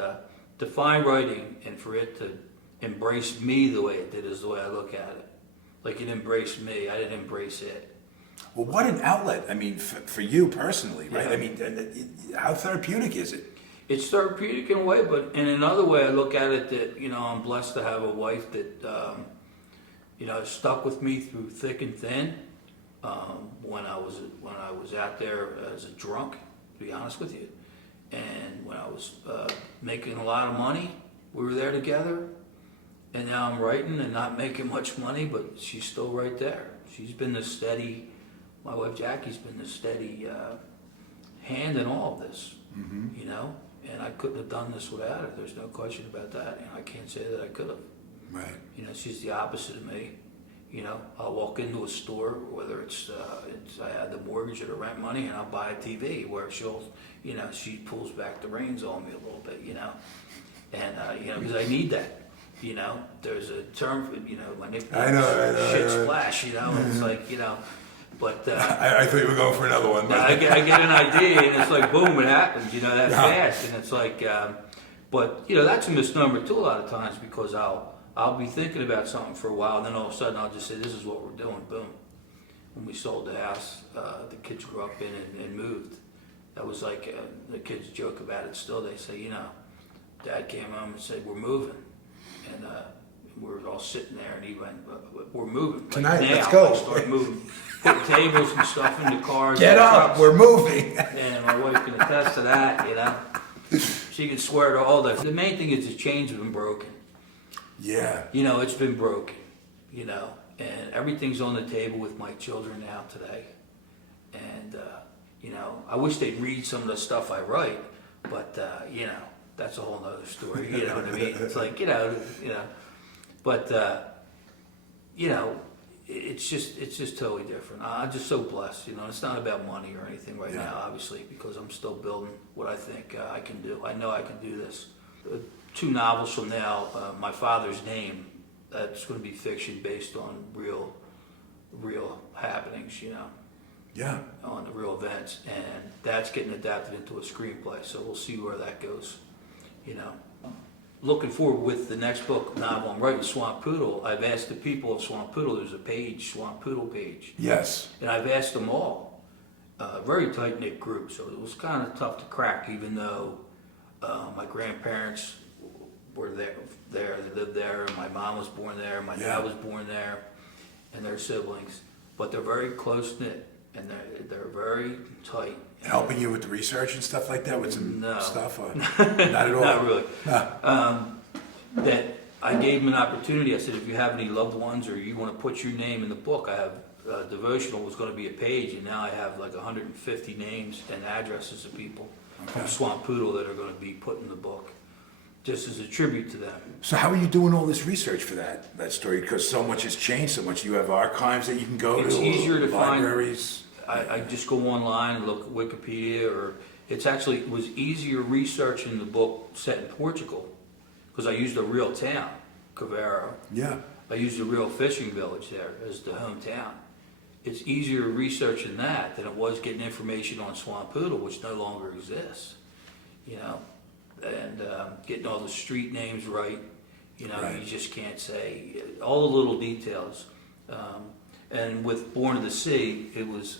to find writing and for it to embrace me the way it did is the way I look at it. Like, it embraced me. I didn't embrace it. Well, what an outlet. I mean, for you personally, right? Yeah. I mean, how therapeutic is it? It's therapeutic in a way, but in another way, I look at it that, I'm blessed to have a wife that, stuck with me through thick and thin. When I was out there as a drunk, to be honest with you, and when I was making a lot of money, we were there together. And now I'm writing and not making much money, but she's still right there. She's been the steady. My wife Jackie's been the steady hand in all of this. And I couldn't have done this without her. There's no question about that. And I can't say that I could have. Right. She's the opposite of me. I'll walk into a store, whether it's I had the mortgage or the rent money, and I'll buy a TV where she'll, she pulls back the reins on me a little bit, and because I need that. There's a term for, my nickname I know, shit splash, it's like, but I thought you were going for another one. But I get an idea, and it's like, boom, it happens, that fast, and it's like, but that's a misnomer too a lot of times, because I'll be thinking about something for a while, and then all of a sudden I'll just say, this is what we're doing, boom. When we sold the house, the kids grew up in it and moved. That was like, the kids joke about it still. They say, Dad came home and said, we're moving. And we were all sitting there, and he went, we're moving. Tonight, now. let's go. Start moving. Put tables and stuff in the cars. get and up, trucks. we're moving. And my wife can attest to that, She can swear to all that. The main thing is the chain's been broken. Yeah. It's been broken, and everything's on the table with my children now today. And, I wish they'd read some of the stuff I write, but, that's a whole nother story, you know what I mean? It's like, but, it's just totally different. I'm just so blessed, you know. It's not about money or anything right now, obviously, because I'm still building what I think I can do. I know I can do this. 2 novels from now, My Father's Name, that's going to be fiction based on real happenings, you know. Yeah. On the real events, and that's getting adapted into a screenplay. So we'll see where that goes, you know. Looking forward with the next book novel I'm writing, Swamp Poodle. I've asked the people of Swamp Poodle. There's a page, Swamp Poodle page. Yes. And I've asked them all. Very tight knit group, so it was kind of tough to crack, even though my grandparents were there. They lived there. My mom was born there. My dad was born there, and their siblings. But they're very close knit. And they're very tight. Helping you with the research and stuff like that with some stuff? Or? Not at all? Not really. That I gave them an opportunity. I said, if you have any loved ones or you want to put your name in the book, I have devotional was going to be a page, and now I have like 150 names and addresses of people from Swamp Poodle that are going to be put in the book, just as a tribute to them. So how are you doing all this research for that story? Because so much has changed so much. You have archives that you can go to. It's easier to libraries. I just go online and look at Wikipedia, or it was easier researching the book set in Portugal because I used a real town, Cavero. Yeah. I used a real fishing village there as the hometown. It's easier researching that than it was getting information on Swamp Poodle, which no longer exists, you know, and getting all the street names right. You know, you just can't say all the little details. And with Born of the Sea, it was,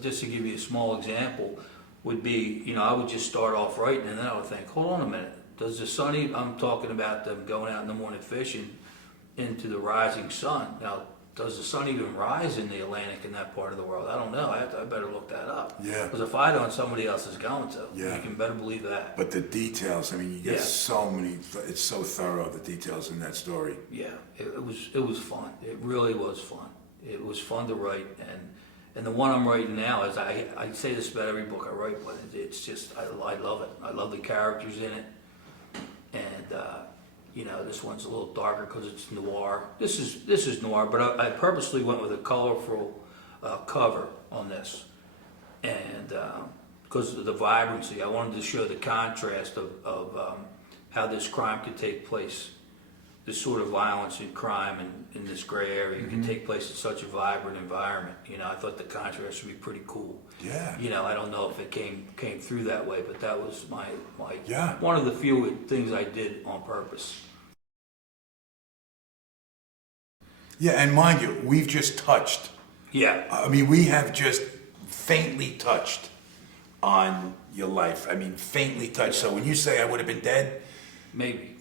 just to give you a small example, would be, you know, I would just start off writing and then I would think, hold on a minute, does the sun even, I'm talking about them going out in the morning fishing into the rising sun. Now, does the sun even rise in the Atlantic in that part of the world? I don't know. I better look that up. Yeah. Because if I don't, somebody else is going to. Yeah. You can better believe that. But the details, I mean, you get so many, it's so thorough, the details in that story. Yeah, it was fun. It really was fun. It was fun to write, and the one I'm writing now is, I say this about every book I write, but it's just, I love it. I love the characters in it, and you know, this one's a little darker because it's noir. This is noir, but I purposely went with a colorful cover on this, and because of the vibrancy, I wanted to show the contrast of how this crime could take place. This sort of violence and crime in this gray area can take place in such a vibrant environment. You know, I thought the contrast would be pretty cool. Yeah. You know, I don't know if it came through that way, but that was my Yeah. one of the few things I did on purpose. Yeah, and mind you, we've just touched. Yeah. I mean, we have just faintly touched on your life. I mean, faintly touched. So when you say I would have been dead, Maybe.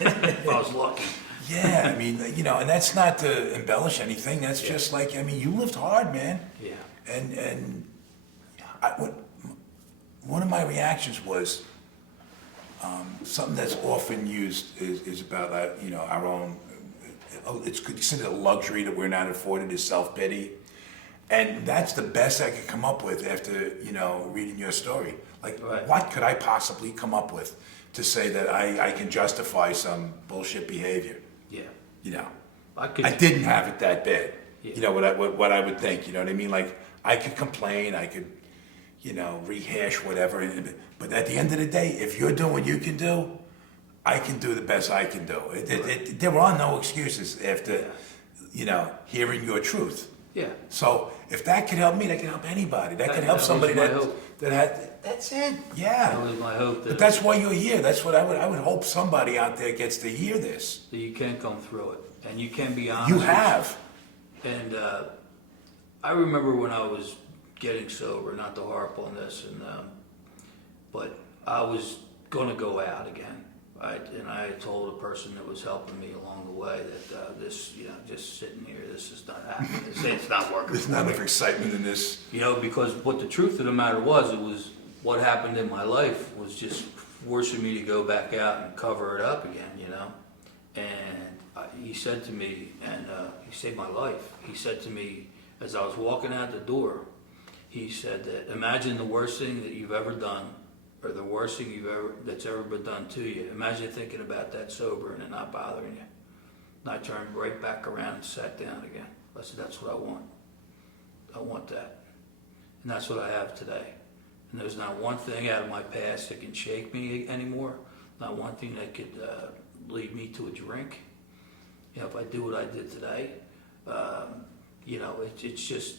If I was lucky. yeah, I mean, you know, and that's not to embellish anything. That's just like, I mean, you lived hard, man. Yeah. And one of my reactions was something that's often used is about, you know, our own, it's considered a luxury that we're not afforded is self-pity. And that's the best I could come up with after, you know, reading your story. Like, what could I possibly come up with to say that I can justify some bullshit behavior? Yeah. You know, I didn't have it that bad. Yeah. You know, what I would think, you know what I mean? Like, I could complain, I could, you know, rehash whatever. But at the end of the day, if you're doing what you can do, I can do the best I can do. There are no excuses after, you know, hearing your truth. Yeah. So if that could help me, that can help anybody. That could help somebody that had. That's it. Yeah. That was my hope. But that's why you're here. That's what I would hope somebody out there gets to hear this. That you can come through it, and you can be honest. You have. And I remember when I was getting sober, not to harp on this, but I was going to go out again. And I had told a person that was helping me along the way that this, you know, just sitting here, this is not happening. It's not working. There's not enough excitement in this. You know, because what the truth of the matter was, it was what happened in my life was just forcing me to go back out and cover it up again, you know. And he said to me, and he saved my life. He said to me as I was walking out the door, he said that imagine the worst thing that you've ever done, or the worst thing that's ever been done to you. Imagine thinking about that sober and it not bothering you. And I turned right back around and sat down again. I said, that's what I want. I want that. And that's what I have today. And there's not one thing out of my past that can shake me anymore. Not one thing that could lead me to a drink. You know, if I do what I did today, you know, it's just,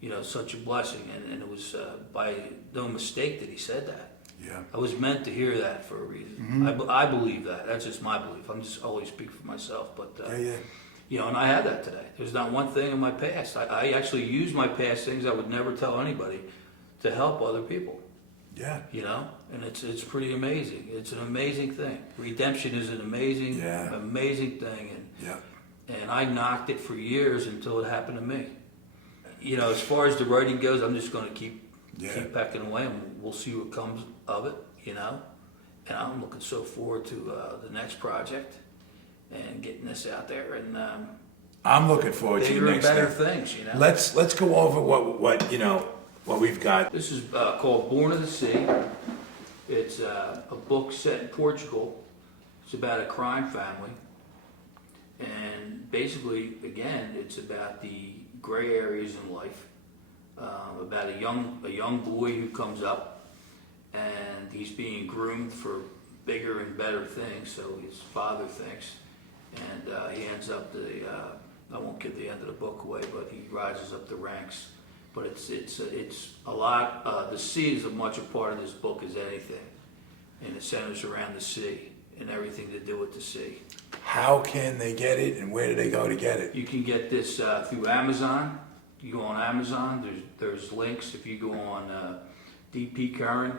you know, such a blessing. And it was by no mistake that he said that. Yeah. I was meant to hear that for a reason. I believe that. That's just my belief. I'm just always speaking for myself. But, you know, and I had that today. There's not one thing in my past. I actually use my past things I would never tell anybody to help other people. Yeah. You know, and it's pretty amazing. It's an amazing thing. Redemption is an amazing, amazing thing. And I knocked it for years until it happened to me. You know, as far as the writing goes, I'm just going to keep pecking away, and we'll see what comes of it. You know, and I'm looking so forward to the next project and getting this out there. And I'm looking forward to bigger the and next better thing. things. You know, Let's go over what you know what we've got. this is called Born of the Sea. It's a book set in Portugal. It's about a crime family. And basically, again, it's about the gray areas in life, about a young boy who comes up, and he's being groomed for bigger and better things, so his father thinks, and he ends up I won't give the end of the book away, but he rises up the ranks. But it's a lot. The sea is as much a part of this book as anything, and it centers around the sea and everything to do with the sea. How can they get it, and where do they go to get it? You can get this through Amazon. You go on Amazon. There's links. If you go on DP Curran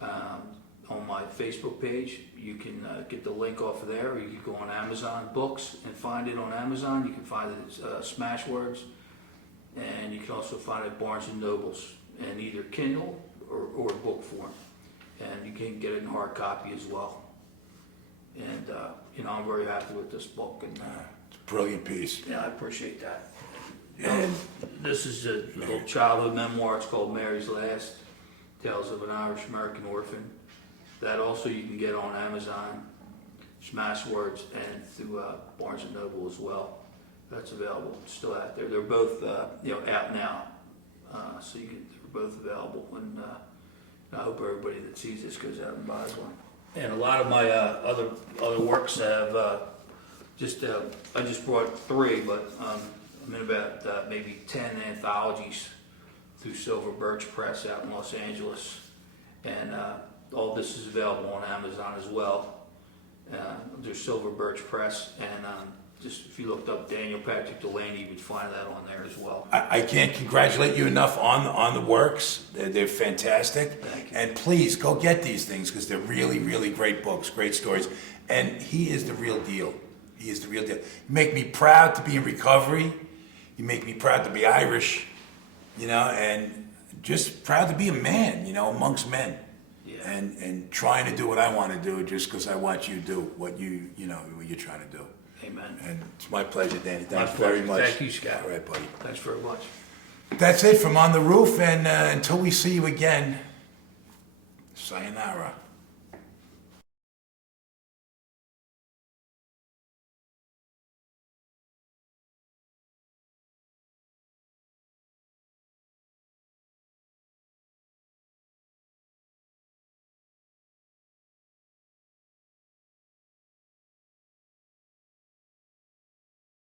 on my Facebook page, you can get the link off of there. Or you can go on Amazon Books and find it on Amazon. You can find it at Smashwords, and you can also find it at Barnes and Nobles in either Kindle or book form. And you can get it in hard copy as well. And you know, I'm very happy with this book, and It's a brilliant piece. yeah, I appreciate that. And This is a little childhood memoir. It's called Mary's Last, Tales of an Irish American Orphan. That also you can get on Amazon, Smashwords, and through Barnes and Noble as well. That's available. It's still out there. They're both you know, out now, so they're both available. And I hope everybody that sees this goes out and buys one. And a lot of my other works have I just brought 3, but I'm in about maybe 10 anthologies through Birch Press out in Los Angeles, and all this is available on Amazon as well. There's Birch Press, and just if you looked up Daniel Patrick Delaney, you would find that on there as well. I can't congratulate you enough on the works. They're fantastic. Thank you. And please go get these things because they're really, really great books, great stories. And he is the real deal. He is the real deal. You make me proud to be in recovery. You make me proud to be Irish, you know, and just proud to be a man, you know, amongst men. Yeah. And trying to do what I want to do just because I watch you do what you know, what you're trying to do. Amen. And it's my pleasure, Danny. Thanks My very pleasure. much. Thank you, Scott. All right, buddy. Thanks very much. That's it from On the Roof, and until we see you again, sayonara.